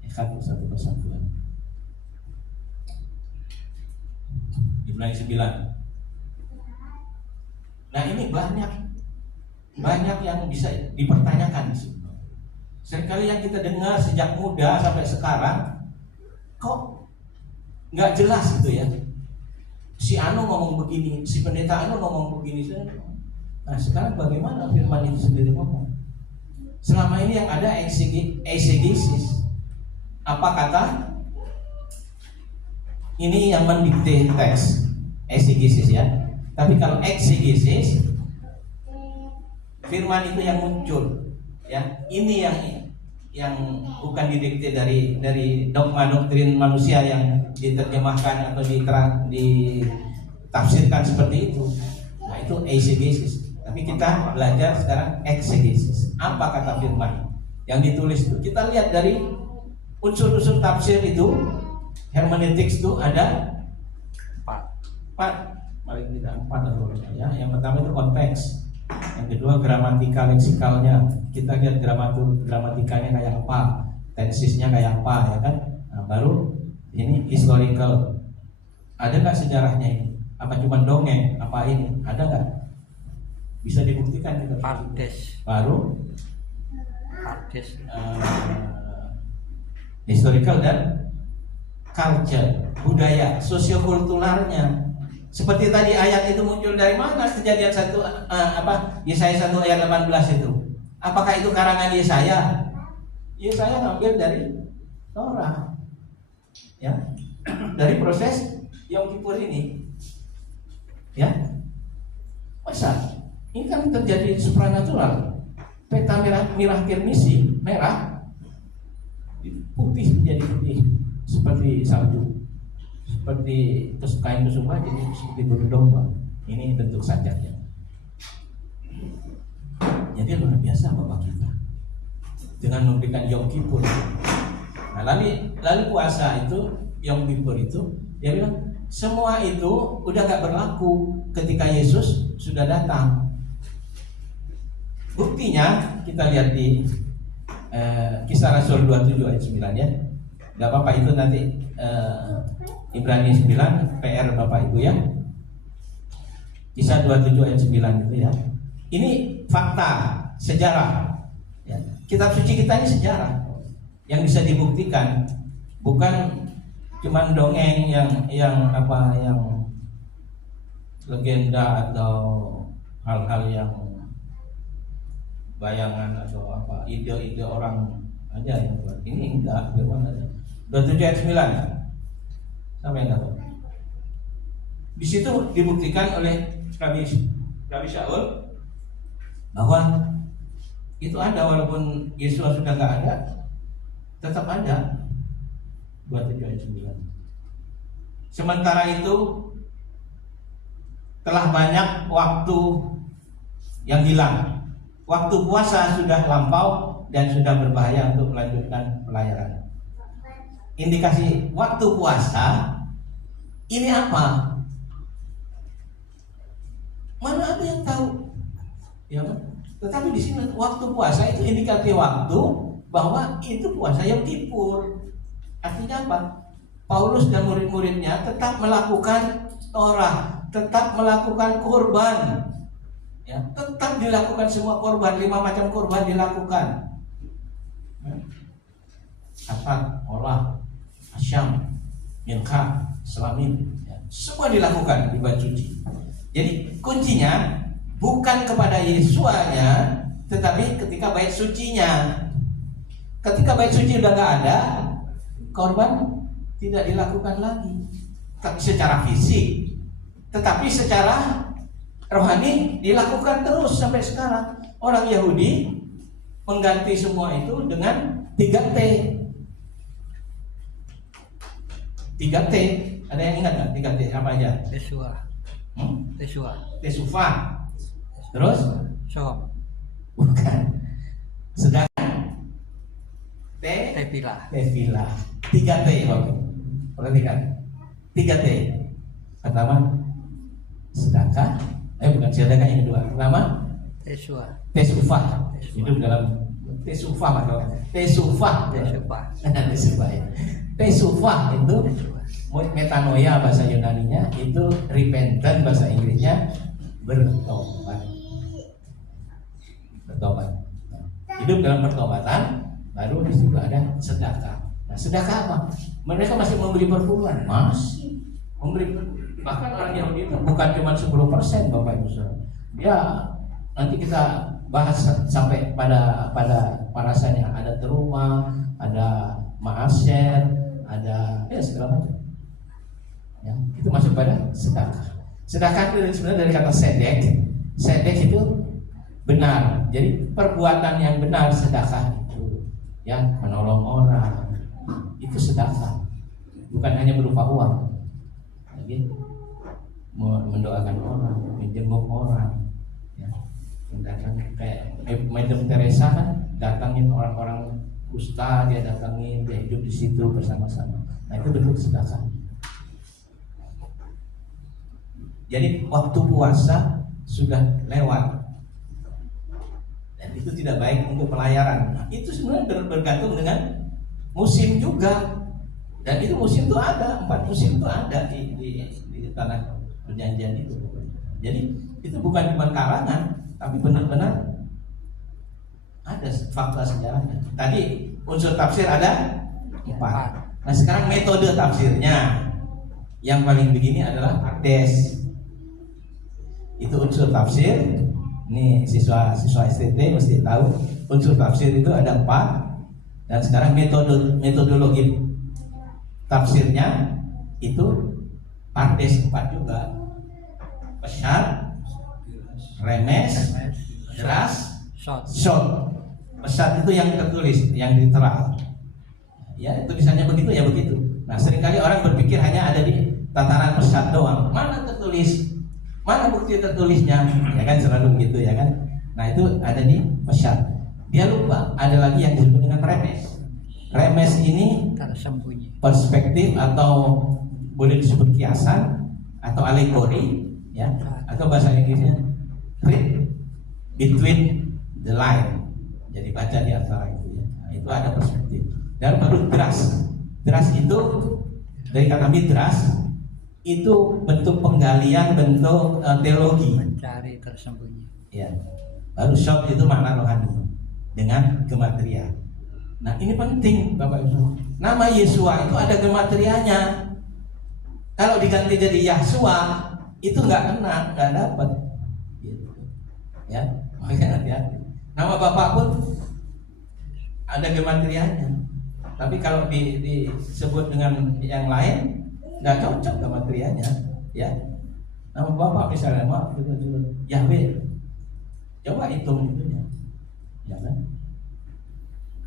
Echad itu satu kesatuan. Ibrani 9. Nah ini banyak yang bisa dipertanyakan di sini. Seringkali yang kita dengar sejak muda sampai sekarang, kok nggak jelas gitu ya. Si Anu ngomong begini, si pendeta Anu ngomong begini. Nah sekarang bagaimana firman itu sendiri ngomong? Selama ini yang ada exegesis. Apa kata? Ini yang mendikte teks exegesis ya. Tapi kalau exegesis, firman itu yang muncul, ya. Ini yang bukan didikte dari dogma doktrin manusia yang diterjemahkan atau ditafsirkan seperti itu. Nah itu exegesis. Tapi kita belajar sekarang exegesis. Apa kata firman yang ditulis itu? Kita lihat dari unsur-unsur tafsir itu, hermeneutics itu ada 4. Paling tidak 4 atau ya. Yang pertama itu konteks, yang kedua gramatika leksikalnya. Kita lihat gramatikanya kayak apa, tensisnya kayak apa ya kan. Nah, baru ini historical. Ada nggak sejarahnya ini? Apa cuma dongeng? Apa ini? Ada nggak? Bisa dibuktikan kita. Pardes. Baru Pardes. Historical dan culture, budaya, sosiokulturalnya. Seperti tadi ayat itu muncul dari mana? Kejadian 1 Yesaya 1 ayat 18 itu. Apakah itu karangan Yesaya? Yesaya ngambil dari Torah. Ya. Dari proses Yom Kippur ini. Ya. Masa ini kan terjadi supranatural. Peta merah kirmisi, merah putih menjadi putih seperti salju. Seperti kain kusuma jadi seperti bulu domba. Ini bentuk sajaknya. Jadi luar biasa Bapak kita dengan memberikan Yom Kippur. Nah, lalu puasa itu Yom Kippur itu dia bilang semua itu udah gak berlaku ketika Yesus sudah datang. Buktinya kita lihat di Kisah Rasul 27 ayat 9 ya. Gak apa-apa itu nanti Ibrani 9 PR Bapak Ibu ya. Kisah 27 ayat 9 itu ya. Ini fakta, sejarah ya. Kitab suci kita ini sejarah yang bisa dibuktikan, bukan cuma dongeng yang legenda atau hal-hal yang bayangan atau apa ide-ide orang aja yang buat. Ini enggak, bagaimana aja. 27 ayat 9. Sampai enggak tahu. Di situ dibuktikan oleh Rabi Shaul bahwa itu ada walaupun Yesus sudah enggak ada, tetap ada. 27 ayat 9. Sementara itu telah banyak waktu yang hilang. Waktu puasa sudah lampau dan sudah berbahaya untuk melanjutkan pelayaran. Indikasi waktu puasa Ini apa? Mana ada yang tahu? Ya kan? Tetapi di sini waktu puasa itu indikatif waktu bahwa itu puasa Yom Kippur. Artinya apa? Paulus dan murid-muridnya tetap melakukan Torah, tetap melakukan kurban, ya, tetap dilakukan semua kurban, 5 macam kurban dilakukan. Akad, olah, asyam, minka, selamin, ya, semua dilakukan di bait suci. Jadi kuncinya bukan kepada Yesuanya, tetapi ketika bait sucinya. Ketika bait suci udah nggak ada, korban tidak dilakukan lagi secara fisik, tetapi secara rohani dilakukan terus sampai sekarang. Orang Yahudi mengganti semua itu dengan 3T. 3T, ada yang ingat nggak 3T apa aja? Tesua. Tesua. Tesufah. Terus? Som. Bukan. Sedangkan Tepila. Tefila. 3T Bapak. Perhatikan. 3T. Pertama sedekah. Bukan sedekah, yang kedua. Pertama Tesua. tesufah. Hidup dalam tesufah maksudnya. Tesufah. Tesupah. Tesufah. Ya. Tesufah itu metanoia bahasa Yunaninya, itu repentant bahasa Inggrisnya bertobat. Bertobat. Hidup dalam pertobatan, baru di situ ada sedekah. Nah, sedekah apa? Mereka masih memberi perpuluhan, masih memberi. Bahkan orang Yahudi itu bukan cuma 10%, Bapak Ibu Saudara. Ya, nanti kita bahas sampai pada parasannya, ada teruma, ada maaser, ada ya segala macam. Ya, itu masuk pada sedekah. Sedekah itu sebenarnya dari kata sedek. Sedek itu benar. Jadi perbuatan yang benar sedekah itu, ya, menolong orang itu sedekah. Bukan hanya berupa uang. Jadi mendoakan orang, menjenguk orang, ya. Mendatangi kayak Madam Teresa kan, datangin orang-orang kusta, dia datangin, dia hidup di situ bersama-sama. Nah, itu bentuk sedekah. Jadi waktu puasa sudah lewat, dan itu tidak baik untuk pelayaran. Nah, itu sebenarnya bergantung dengan musim juga. Dan itu musim itu ada, 4 musim itu ada di tanah perjanjian itu. Jadi itu bukan cuma karangan, tapi benar-benar ada fakta sejarahnya. Tadi unsur tafsir ada 4. Nah, sekarang metode tafsirnya yang paling begini adalah Akdes. Itu unsur tafsir. Ini siswa STT mesti tahu unsur tafsir itu ada 4. Dan sekarang metodologi tafsirnya itu Akdes 4 juga. Pesat, remes, deras, short. Pesat itu yang tertulis, yang literal. Ya, tulisannya begitu ya begitu. Nah, seringkali orang berpikir hanya ada di tataran pesat doang. Mana tertulis? Mana bukti tertulisnya? Ya kan, selalu begitu ya kan. Nah, itu ada di pesat. Dia lupa ada lagi yang disebut dengan remes. Remes ini Tersembunyi. perspektif atau boleh disebut kiasan atau alegori, ya, atau bahasa Inggrisnya read between the line. Jadi baca di antara itu, ya. Nah, itu ada perspektif. Dan baru dras. Dras itu dari kata midras, itu bentuk penggalian, bentuk teologi. Mencari tersembunyi. Ya. Baru short itu makna rohani dengan gematria. Nah, ini penting Bapak Ibu. Nama Yesua itu ada gematrianya. Kalau diganti jadi Yahsua itu nggak kena, nggak dapat. Gitu. Ya, makanya hati-hati. Nama Bapak pun ada gematrianya. Tapi kalau disebut dengan yang lain nggak cocok gematrianya. Ya, nama Bapak misalnya maaf Yahweh. Coba hitung itunya, ya kan?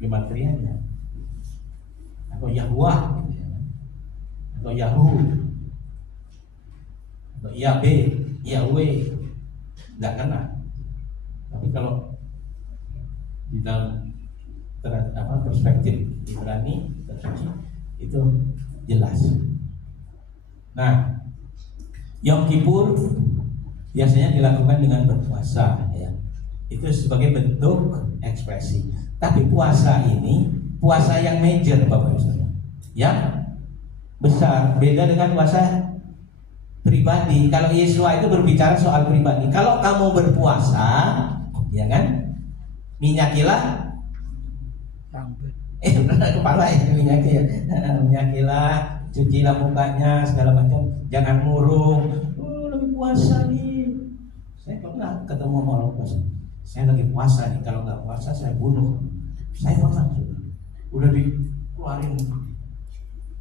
Gematrianya, atau Yahwah, gitu ya, atau Yahoo, atau Yahweh, Yahweh, nggak kena. Tapi kalau di dalam perspektif Ibrani tersuci itu jelas. Nah, Yom Kippur biasanya dilakukan dengan berpuasa, ya. Itu sebagai bentuk ekspresi. Tapi puasa ini puasa yang major, Bapak Ibu, yang besar, beda dengan puasa pribadi. Kalau Yesua itu berbicara soal pribadi. Kalau kamu berpuasa, ya kan, minyakilah Rambut. kepala ya, minyakilah, cucilah mukanya segala macam, jangan murung. Lagi puasa nih. Saya pernah ketemu orang puasa. Saya lagi puasa nih, kalau nggak puasa saya bunuh. Saya pernah udah dikeluarin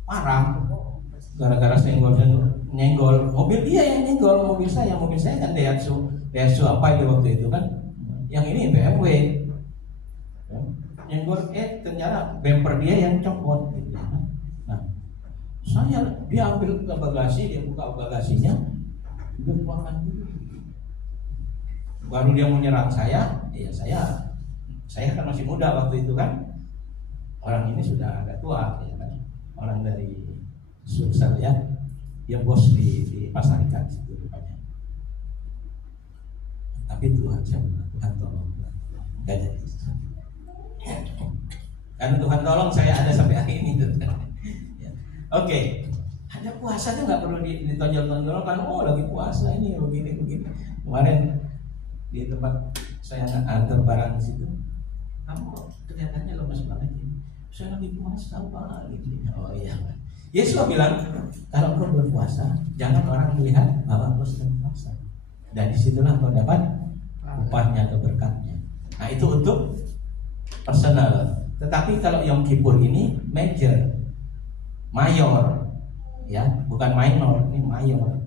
marah gara-gara nyenggol mobil dia yang nyenggol mobil saya kan Daihatsu apa itu waktu itu kan, yang ini BMW nyenggol, ternyata bumper dia yang copot gitu. Nah, dia ambil ke bagasi, dia buka bagasinya, dia keluarkan dulu. Baru dia menyerang saya, ya saya kan masih muda waktu itu kan. Orang ini sudah agak tua, ya kan? Orang dari Sulsel ya, dia bos di pasar ikan situ rupanya. Tapi Tuhan tolong, nggak jadi. Karena Tuhan tolong saya ada sampai hari ini. Ya. Oke, ada puasa tuh nggak perlu ditonjol-tonjolkan. Oh lagi puasa ini begini. Kemarin di tempat saya antar barang di situ, kamu kelihatannya lemas banget ini. Saya lagi puasa Pak gitu. Oh iya. Yesus bilang kalau kau berpuasa jangan orang melihat bahwa kau sedang puasa. Dan disitulah kau dapat upahnya atau berkatnya. Nah itu untuk personal. Tetapi kalau Yom Kippur ini major, mayor, ya bukan minor, ini mayor.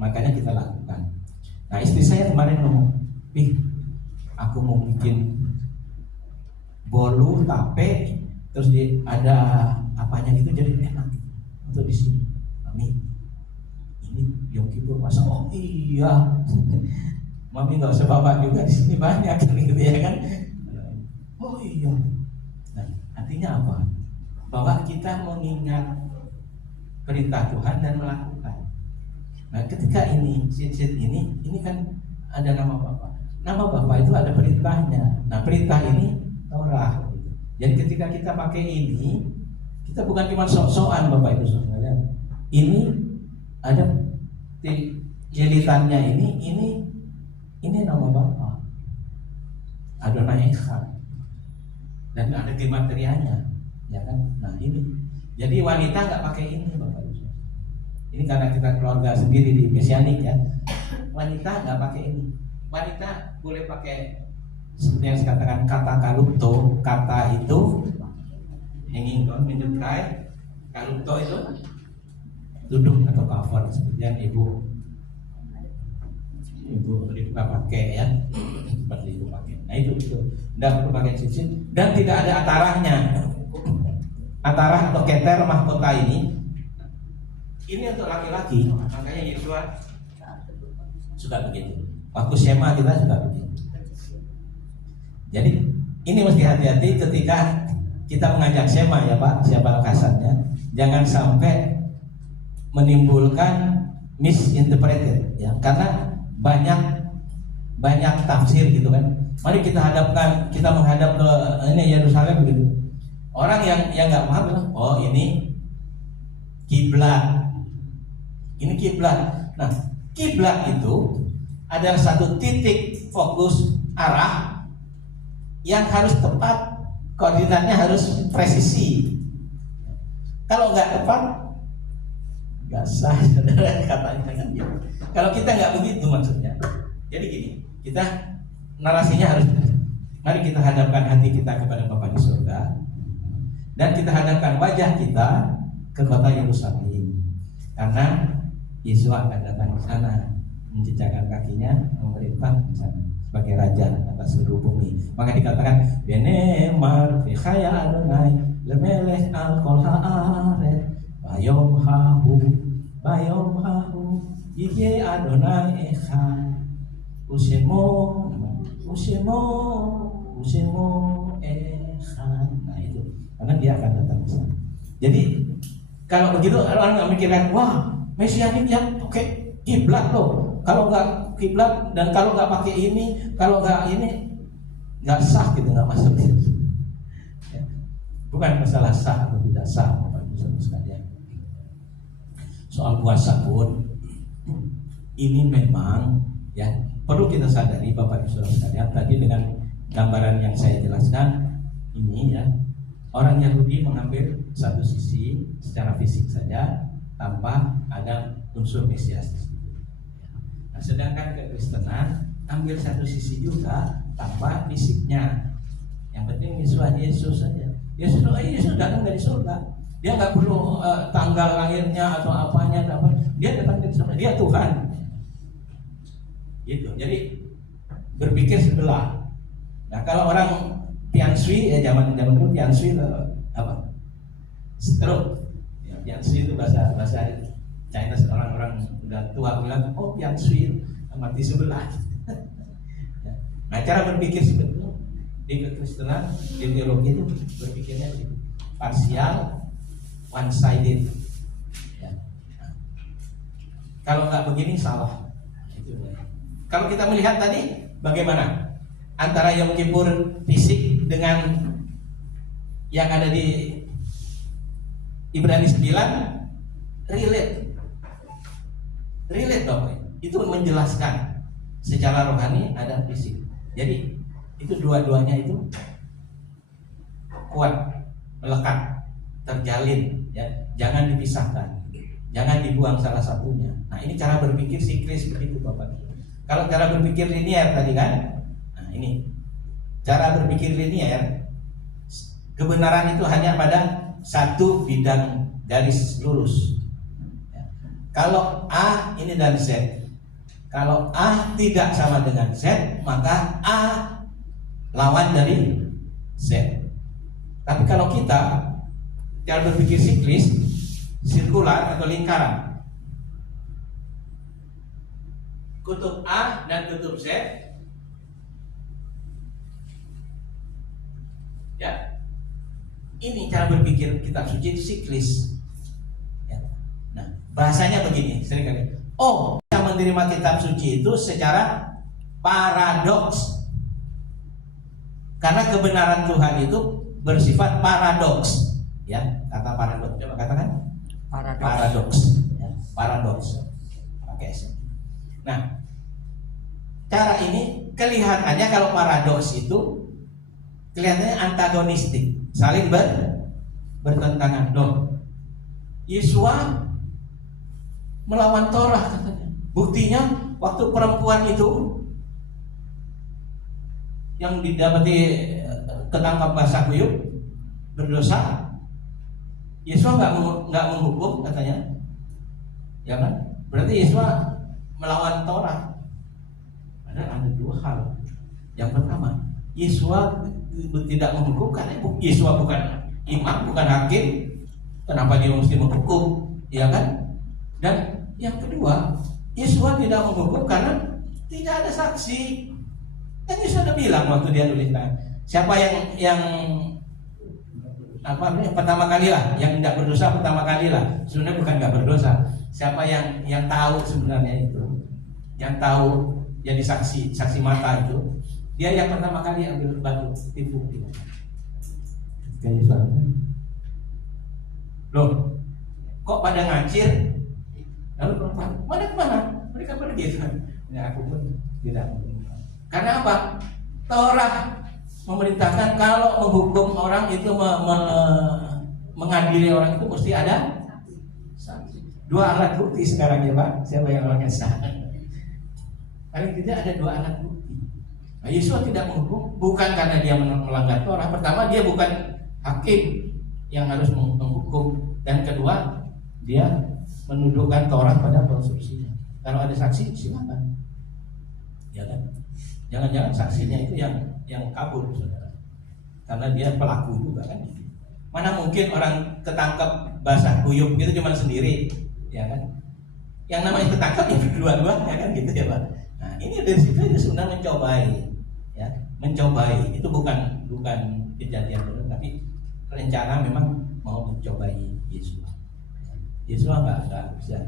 Makanya kita lakukan. Nah istri saya kemarin ngomong, aku mau bikin bolu tape, terus ada apanya gitu jadi enak untuk di sini. Mami, ini Yom Kippur masa? Oh iya, Mami nggak usah bawa juga di sini banyak kan gitu ya kan? Oh iya. Nah, artinya apa? Bahwa kita mengingat perintah Tuhan dan melakukan. Nah, ketika ini sit ini kan ada nama Bapa. Nama Bapa itu ada perintahnya. Nah, perintah ini Torah. Jadi ketika kita pakai ini, kita bukan cuma sok-sokan Bapak Ibu Saudara. Ini ada jilitannya ini nama Bapa. Adonai Echad. Dan ada gematrianya, ya kan? Nah ini, jadi wanita nggak pakai ini, Bapak Ibu. Ini karena kita keluarga sendiri di Mesianik ya. Wanita nggak pakai ini. Wanita boleh pakai seperti yang saya katakan kata kalupto. Kata itu hanging down, menyukai. Kalupto itu duduk atau cover seperti yang ibu Rifka pakai ya, seperti itu pakai. Nah itu tidak perlu pakai cincin dan tidak ada atarahnya. Atarah atau keter mahkota ini untuk laki-laki. Makanya Yesua suka begitu. Waktu Shema kita suka begitu. Jadi ini mesti hati-hati ketika kita mengajak Shema ya Pak, siapa kasarnya, jangan sampai menimbulkan misinterpreted ya, karena banyak tafsir gitu kan. Mari kita menghadap ke ini Yerusalem begitu. Orang yang nggak paham bilang, oh ini kiblat. Ini kiblat. Nah, kiblat itu adalah satu titik fokus arah yang harus tepat, koordinatnya harus presisi. Kalau nggak tepat, nggak sah katanya kan gitu. Kalau kita nggak begitu maksudnya. Jadi gini, kita narasinya harus, mari kita hadapkan hati kita kepada Bapa di surga, dan kita hadapkan wajah kita ke kota Yerusalem, karena Yesus akan datang ke sana, menjejakkan kakinya, memerintah di sana sebagai raja atas seluruh bumi. Maka dikatakan, Benemar fichaya Adonai lemelech al kol haaret bayom hahu yihye Adonai echad usemo echad. Nah itu karena dia akan datang ke sana. Jadi kalau begitu orang nggak mikirkan, wah Mesianik yang pakai kiblat loh. Kalau nggak kiblat dan kalau nggak pakai ini, kalau nggak ini nggak sah gitu, nggak masuk. Ya. Bukan masalah sah atau tidak sah, Bapak Ibu Saudara sekalian. Soal puasa pun ini memang ya perlu kita sadari Bapak Ibu Saudara sekalian. Tadi dengan gambaran yang saya jelaskan ini ya, orang Yahudi mengambil satu sisi secara fisik saja tanpa ada unsur Mesias. Nah, sedangkan kekristenan ambil satu sisi juga tanpa fisiknya. Yang penting Yesus saja. Yesus datang dari surga. Dia nggak perlu tanggal lahirnya atau apanya, dia datang dari surga. Dia Tuhan. Gitu. Jadi berpikir sebelah. Nah, kalau orang piansui zaman dulu piansui apa? Stroke. Ya, piansui itu bahasa China, orang-orang udah tua bilang, oh piansui mati sebelah. Nah, cara berpikir seperti itu di kekristenan, di teologi itu berpikirnya parsial, one sided. Ya. Nah, kalau nggak begini salah. Kalau kita melihat tadi bagaimana antara Yom Kippur fisik dengan yang ada di Ibrani 9 relate dong. Itu menjelaskan secara rohani ada fisik. Jadi itu dua-duanya itu kuat, melekat, terjalin ya. Jangan dipisahkan. Jangan dibuang salah satunya. Nah, ini cara berpikir siklis seperti itu Bapak. Kalau cara berpikir linear tadi kan, nah ini cara berpikir linear, kebenaran itu hanya pada satu bidang garis lurus. Ya. Kalau A ini dan Z, kalau A tidak sama dengan Z, maka A lawan dari Z. Tapi kalau kita cara berpikir siklis, sirkular atau lingkaran, kutub A dan kutub Z, ya, ini cara berpikir kitab suci itu siklis. Ya. Nah, bahasanya begini, seringkali, oh, kita menerima kitab suci itu secara paradoks, karena kebenaran Tuhan itu bersifat paradoks. Ya, kata paradoks, coba katakan. Paradoks. Ya, paradoks. Pakai S. Nah, cara ini kelihatannya kalau paradoks itu kelihatannya antagonistik, saling bertentangan. Loh, Yesua melawan Torah katanya. Buktinya waktu perempuan itu yang didapati ketangkap basah kuyup berdosa, Yesua nggak menghukum katanya, ya kan? Berarti Yesua melawan Torah. Ada dua hal. Yang pertama, Yesua tidak menghukum karena Yesua bukan imam, bukan hakim. Kenapa dia mesti menghukum? Ya kan? Dan yang kedua, Yesua tidak menghukum karena tidak ada saksi. Dan Yesus sudah bilang waktu dia nuliskan, siapa yang pertama kali lah, yang tidak berdosa pertama kali lah. Sebenarnya bukan nggak berdosa. Siapa yang tahu sebenarnya itu, yang tahu jadi saksi mata itu, dia yang pertama kali ambil batu tipu kita. Loh, kok pada ngacir? Lalu perempuan, mana kemana? Mereka pergi. Ya, aku pun tidak. Karena apa? Torah memerintahkan kalau menghukum orang itu mengadili orang itu mesti ada saksi. Dua alat bukti sekarang ya Pak. Siapa yang orangnya sah? Paling tidak ada dua alat bukti. Nah, Yesus tidak menghukum bukan karena dia melanggar Torah. Pertama, dia bukan hakim yang harus menghukum, dan kedua, dia menundukkan Torah pada konstruksinya. Kalau ada saksi silakan. Ya kan? Jangan-jangan saksinya itu yang kabur, saudara. Karena dia pelaku juga kan. Mana mungkin orang ketangkep basah kuyup gitu cuma sendiri, ya kan? Yang namanya ketangkep ya berdua-dua, ya kan gitu ya Pak. Nah, ini dari situ itu sebenarnya mencobai. Itu bukan kejadian benar, tapi rencana memang mau mencobai Yesus. Yesus nggak bisa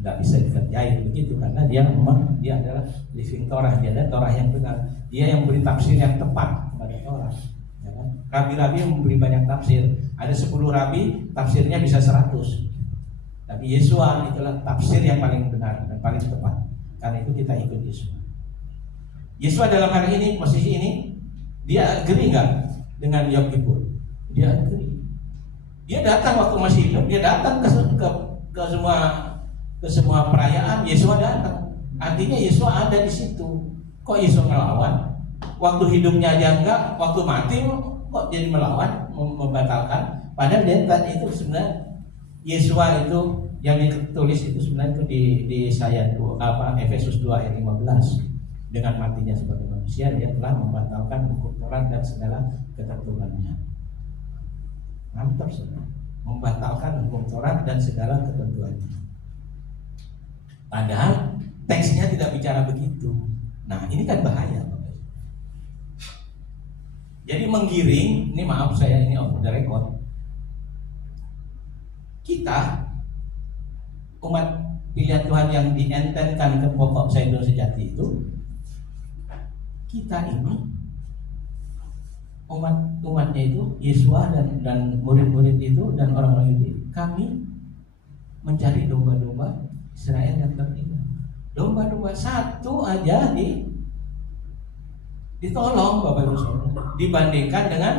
nggak bisa dikerjain begitu, karena dia memang dia adalah living Torah, dia adalah Torah yang benar, dia yang beri tafsir yang tepat kepada Torah. Ya kan? Rabi-rabi yang memberi banyak tafsir, ada 10 rabi tafsirnya bisa 100, tapi Yesua itulah tafsir yang paling benar dan paling tepat. Karena itu kita ikut Yesua. Yesua dalam hari ini, posisi ini, dia agree nggak dengan Yom Kippur? Dia agree. Dia datang waktu masih hidup, dia datang ke semua perayaan. Yesua datang. Artinya Yesua ada di situ. Kok Yesua melawan? Waktu hidupnya aja enggak, waktu mati kok jadi melawan, membatalkan? Padahal dia itu sebenarnya Yesua itu yang ditulis itu sebenarnya itu di Yesaya Efesus 2 ayat 15. Dengan matinya sebagai manusia, dia telah membatalkan hukum Taurat dan segala ketentuannya. Mantap saudara, membatalkan hukum Taurat dan segala ketentuannya. Padahal teksnya tidak bicara begitu. Nah, ini kan bahaya. Jadi menggiring, ini maaf saya ini off the record. Kita umat pilihan Tuhan yang dientenkan ke pokok Saidon sejati itu, kita ini umatnya itu Yesua dan murid-murid itu dan orang-orang itu, kami mencari domba-domba Israel yang tertinggal. Domba-domba satu aja ditolong Bapak Ibu Saudara, dibandingkan dengan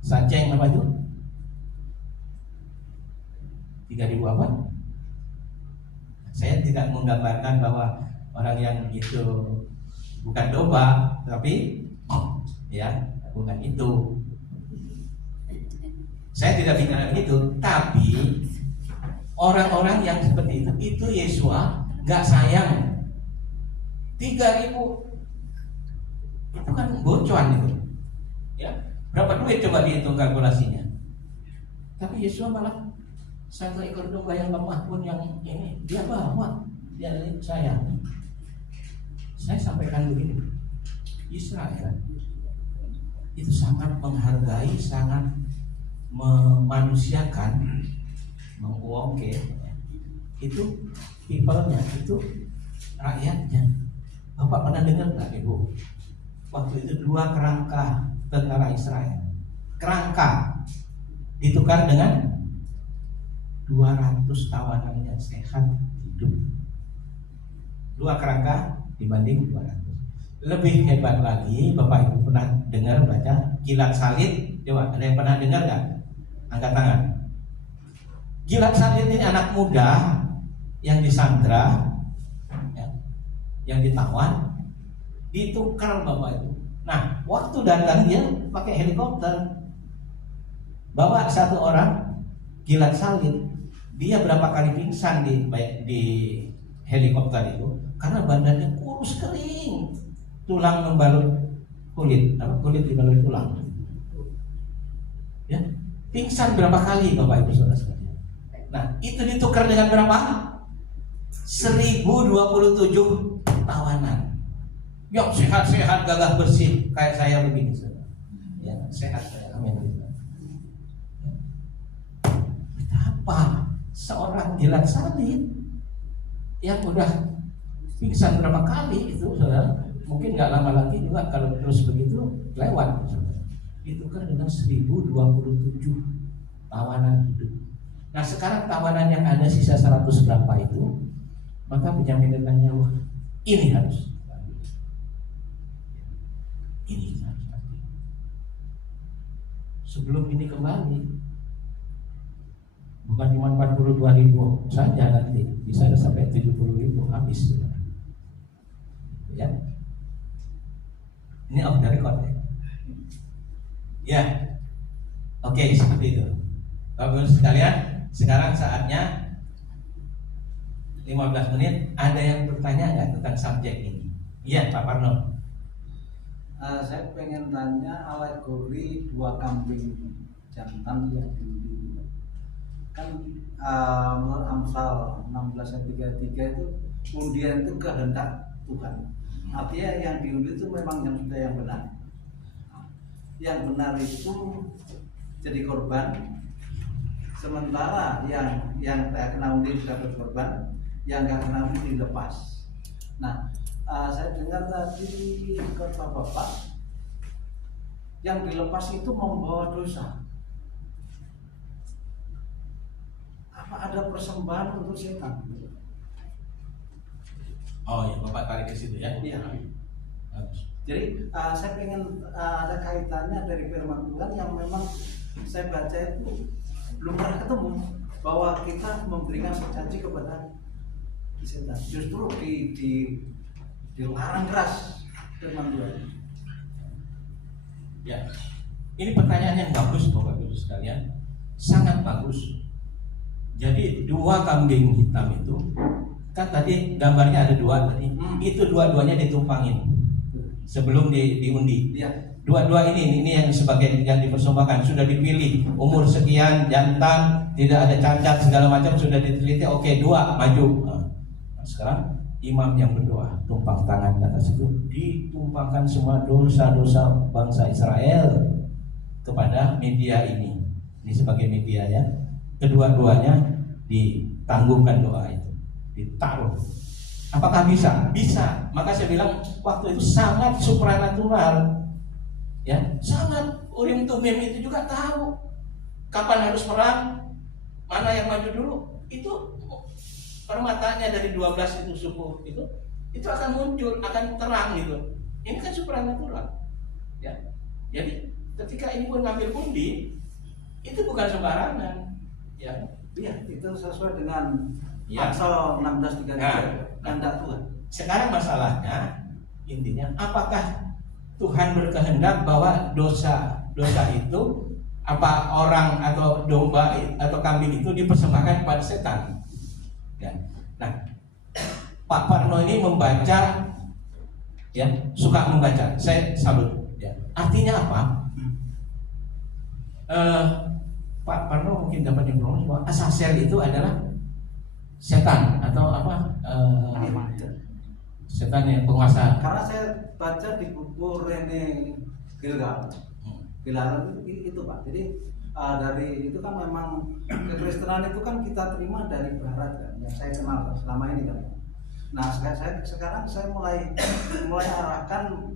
saceng apa itu 3.000 apa? Saya tidak menggambarkan bahwa orang yang itu bukan domba, tapi ya bukan itu. Saya tidak bicara begitu, tapi orang-orang yang seperti itu Yesua nggak sayang. 3.000 itu kan bocuan itu, ya berapa duit coba dihitung kalkulasinya. Tapi Yesua malah 1 ekor domba yang lemah pun yang ini dia bawa, dia sayang. Saya sampaikan begini, Israel itu sangat menghargai, sangat memanusiakan, mengoke itu people-nya, itu rakyatnya. Bapak pernah dengar nggak Ibu? Waktu itu 2 kerangka tentara Israel, kerangka ditukar dengan 200 tawanan yang sehat hidup. 2 kerangka dibanding 200. Lebih hebat lagi, Bapak Ibu pernah dengar baca Gilat Salid? Coba ada yang pernah dengar nggak? Angkat tangan. Gilat Salid ini anak muda yang disandra, ya, yang ditawan, ditukar Bapak Ibu. Nah, waktu datang dia pakai helikopter, bawa 1 orang Gilat Salid. Dia berapa kali pingsan di helikopter itu karena badannya kurus kering, tulang membalut kulit, kulit dibalut tulang. Ya, pingsan berapa kali Bapak Ibu Saudara sekalian. Nah, itu ditukar dengan berapa? 1027 tawanan. Yuk sehat-sehat, gagah bersih kayak saya begini, saudara. Ya, sehat saya. Amin. Betapa seorang Gilat Salid yang udah pingsan berapa kali itu, saudara, mungkin nggak lama lagi juga kalau terus begitu lewat, saudara. Ditukar dengan 1027 tawanan hidup. Nah, sekarang tawanan yang ada sisa 100 berapa itu, maka Benyamin Netanyahu ini harus sebelum ini kembali. Bukan cuma 42.000 saja, nanti bisa ada sampai 70.000 habis. Ya, ini off the record ya. Ya, oke, seperti itu. Bapak-Ibu sekalian, sekarang saatnya 15 menit. Ada yang bertanya nggak tentang subjek ini? Iya, Pak Parno. Saya pengen tanya alegori 2 kambing jantan yang diundi. Kan menurut Amsal 16 ayat 33 itu undian itu kehendak Tuhan. Artinya yang diundi itu memang yang sudah yang benar. Yang benar itu jadi korban sementara yang kena undi dapat korban, yang nggak kena undi dilepas. Nah, saya dengar tadi kata Bapak, yang dilepas itu membawa dosa. Apa ada persembahan untuk setan? Oh ya, Bapak tarik ke situ ya. Iya. Bagus. Jadi saya pengen ada kaitannya dari firman Tuhan yang memang saya baca itu belum pernah ketemu, bahwa kita memberikan sesaji kepada setan. Justru dilarang keras firman Tuhan. Ya, ini pertanyaan yang bagus Bapak Ibu sekalian, sangat bagus. Jadi 2 kambing hitam itu, kan tadi gambarnya ada 2 tadi, itu dua-duanya ditumpangin sebelum diundi. Iya. Dua-dua ini yang sebagai yang dipersembahkan, sudah dipilih umur sekian, jantan, tidak ada cacat segala macam, sudah diteliti. Oke, 2 maju. Nah, sekarang imam yang berdoa, tumpang tangan ke atas itu, ditumpangkan semua dosa-dosa bangsa Israel kepada media ini. Ini sebagai media ya. Kedua-duanya ditangguhkan doa itu, ditaruh. Apakah bisa? Bisa. Maka saya bilang waktu itu sangat supranatural. Ya, sangat. Urim Tumim itu juga tahu kapan harus perang, mana yang maju dulu. Itu permatanya dari 12 itu suku itu akan muncul, akan terang gitu. Ini kan supranatural. Ya. Jadi ketika ini pun ngambil undi, itu bukan sembarangan. Ya. Iya, itu sesuai dengan Ya. pasal 1633 kehendak Tuhan. Sekarang masalahnya intinya apakah Tuhan berkehendak bahwa dosa itu apa orang atau domba atau kambing itu dipersembahkan kepada setan? Ya. Nah, Pak Parno ini membaca, ya, suka membaca. Saya salut. Ya. Artinya apa? Pak Parno mungkin dapat informasi bahwa Azazel itu adalah setan atau apa? Setan yang penguasa. Karena saya baca di buku Rene Gilgal. Gilgal itu Pak. Jadi dari itu kan memang kekristenan itu kan kita terima dari barat kan, yang saya kenal selama ini kan. Nah sekarang saya mulai arahkan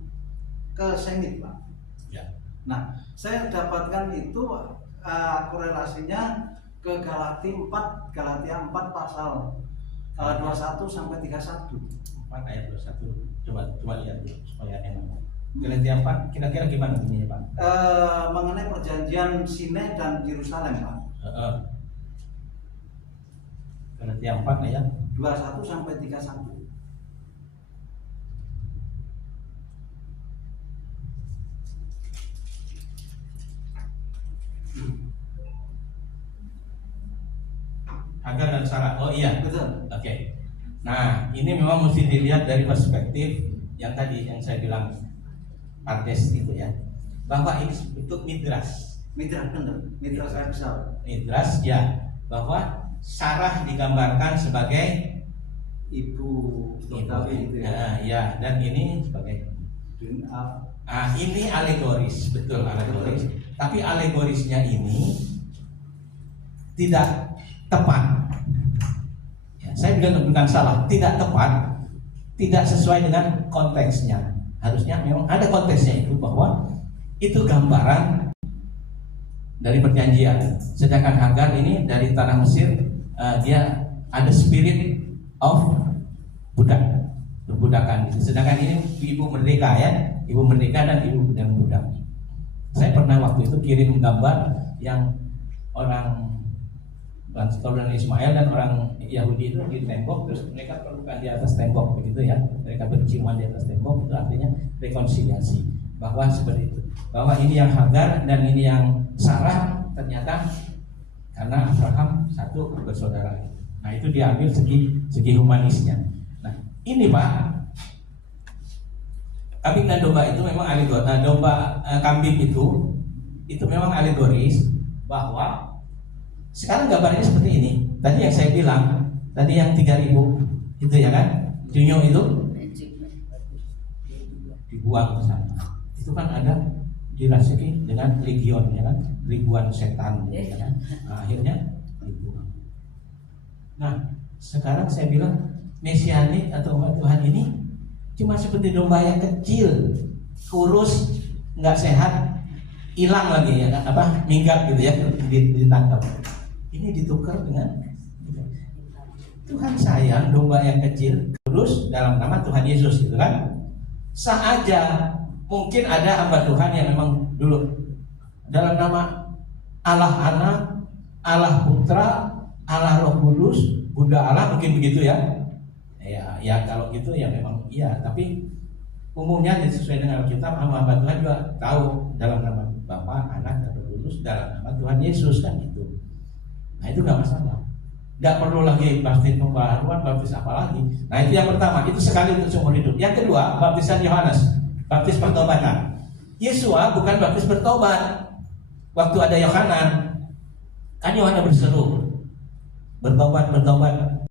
ke Semit Pak. Ya. Nah saya dapatkan itu korelasinya ke Galatia 4 pasal 21 sampai 31. 4 ayat 21. Coba lihat dulu supaya enak. Galatia 4 kira-kira gimana bunyinya Pak? Mengenai perjanjian Sinai dan Yerusalem Pak. Galatia 4 ayat 21 sampai 31. Hagar dan Sarah. Oh iya. Betul. Oke. Nah, ini memang mesti dilihat dari perspektif yang tadi yang saya bilang Pardes itu ya. Bahwa ini bentuk midras. Midras benar. Midras Ersal. Midras ya, bahwa Sarah digambarkan sebagai Ibu David itu ya. Ya, dan ini sebagai ini alegoris, betul alegoris. Tapi alegorisnya ini tidak tepat. Ya, saya bukan salah, tidak tepat, tidak sesuai dengan konteksnya. Harusnya memang ada konteksnya itu, bahwa itu gambaran dari perjanjian. Sedangkan Hagar ini dari tanah Mesir, dia ada spirit of budak, perbudakan. Sedangkan ini ibu merdeka ya, ibu merdeka dan ibu yang budak. Saya pernah waktu itu kirim gambar yang orang Bangsa Ismail dan orang Yahudi itu di tembok, terus mereka pelukan di atas tembok begitu ya, mereka berciuman di atas tembok, itu artinya rekonsiliasi, bahwa seperti itu, bahwa ini yang Hagar dan ini yang Sarah ternyata karena Abraham satu bersaudara. Nah itu diambil segi humanisnya. Nah ini Pak, kambing dan domba itu memang alegoris, kambing itu memang alegoris, bahwa sekarang gambarnya seperti ini. Tadi yang saya bilang, tadi yang 3.000 itu ya kan, junyo itu dibuang ke sana. Itu kan ada dirasuki dengan legion ya kan, ribuan setan ya kan. Nah, akhirnya Nah, sekarang saya bilang mesianik atau umat Tuhan ini cuma seperti domba yang kecil, kurus, nggak sehat, hilang lagi ya, minggat gitu ya, ditangkap. Ini ditukar dengan Tuhan sayang domba yang kecil, kurus dalam nama Tuhan Yesus, gitu kan? Sah aja, mungkin ada hamba Tuhan yang memang dulu dalam nama Allah Anak, Allah Putra, Allah Roh Kudus, Buddha Allah, mungkin begitu ya. Ya kalau gitu ya memang iya, tapi umumnya sesuai dengan Alkitab, hamba Tuhan juga tahu dalam nama Bapa, Anak, dan Roh Kudus, dalam nama Tuhan Yesus kan itu. Nah itu nggak masalah. Nggak perlu lagi baptis pembaharuan, baptis apa lagi. Nah itu yang pertama, itu sekali untuk seumur hidup. Yang kedua, baptisan Yohanes, baptis pertobatan. Yesua bukan baptis bertobat. Waktu ada Yohanan, kan Yohanan berseru, bertobat, bertobat.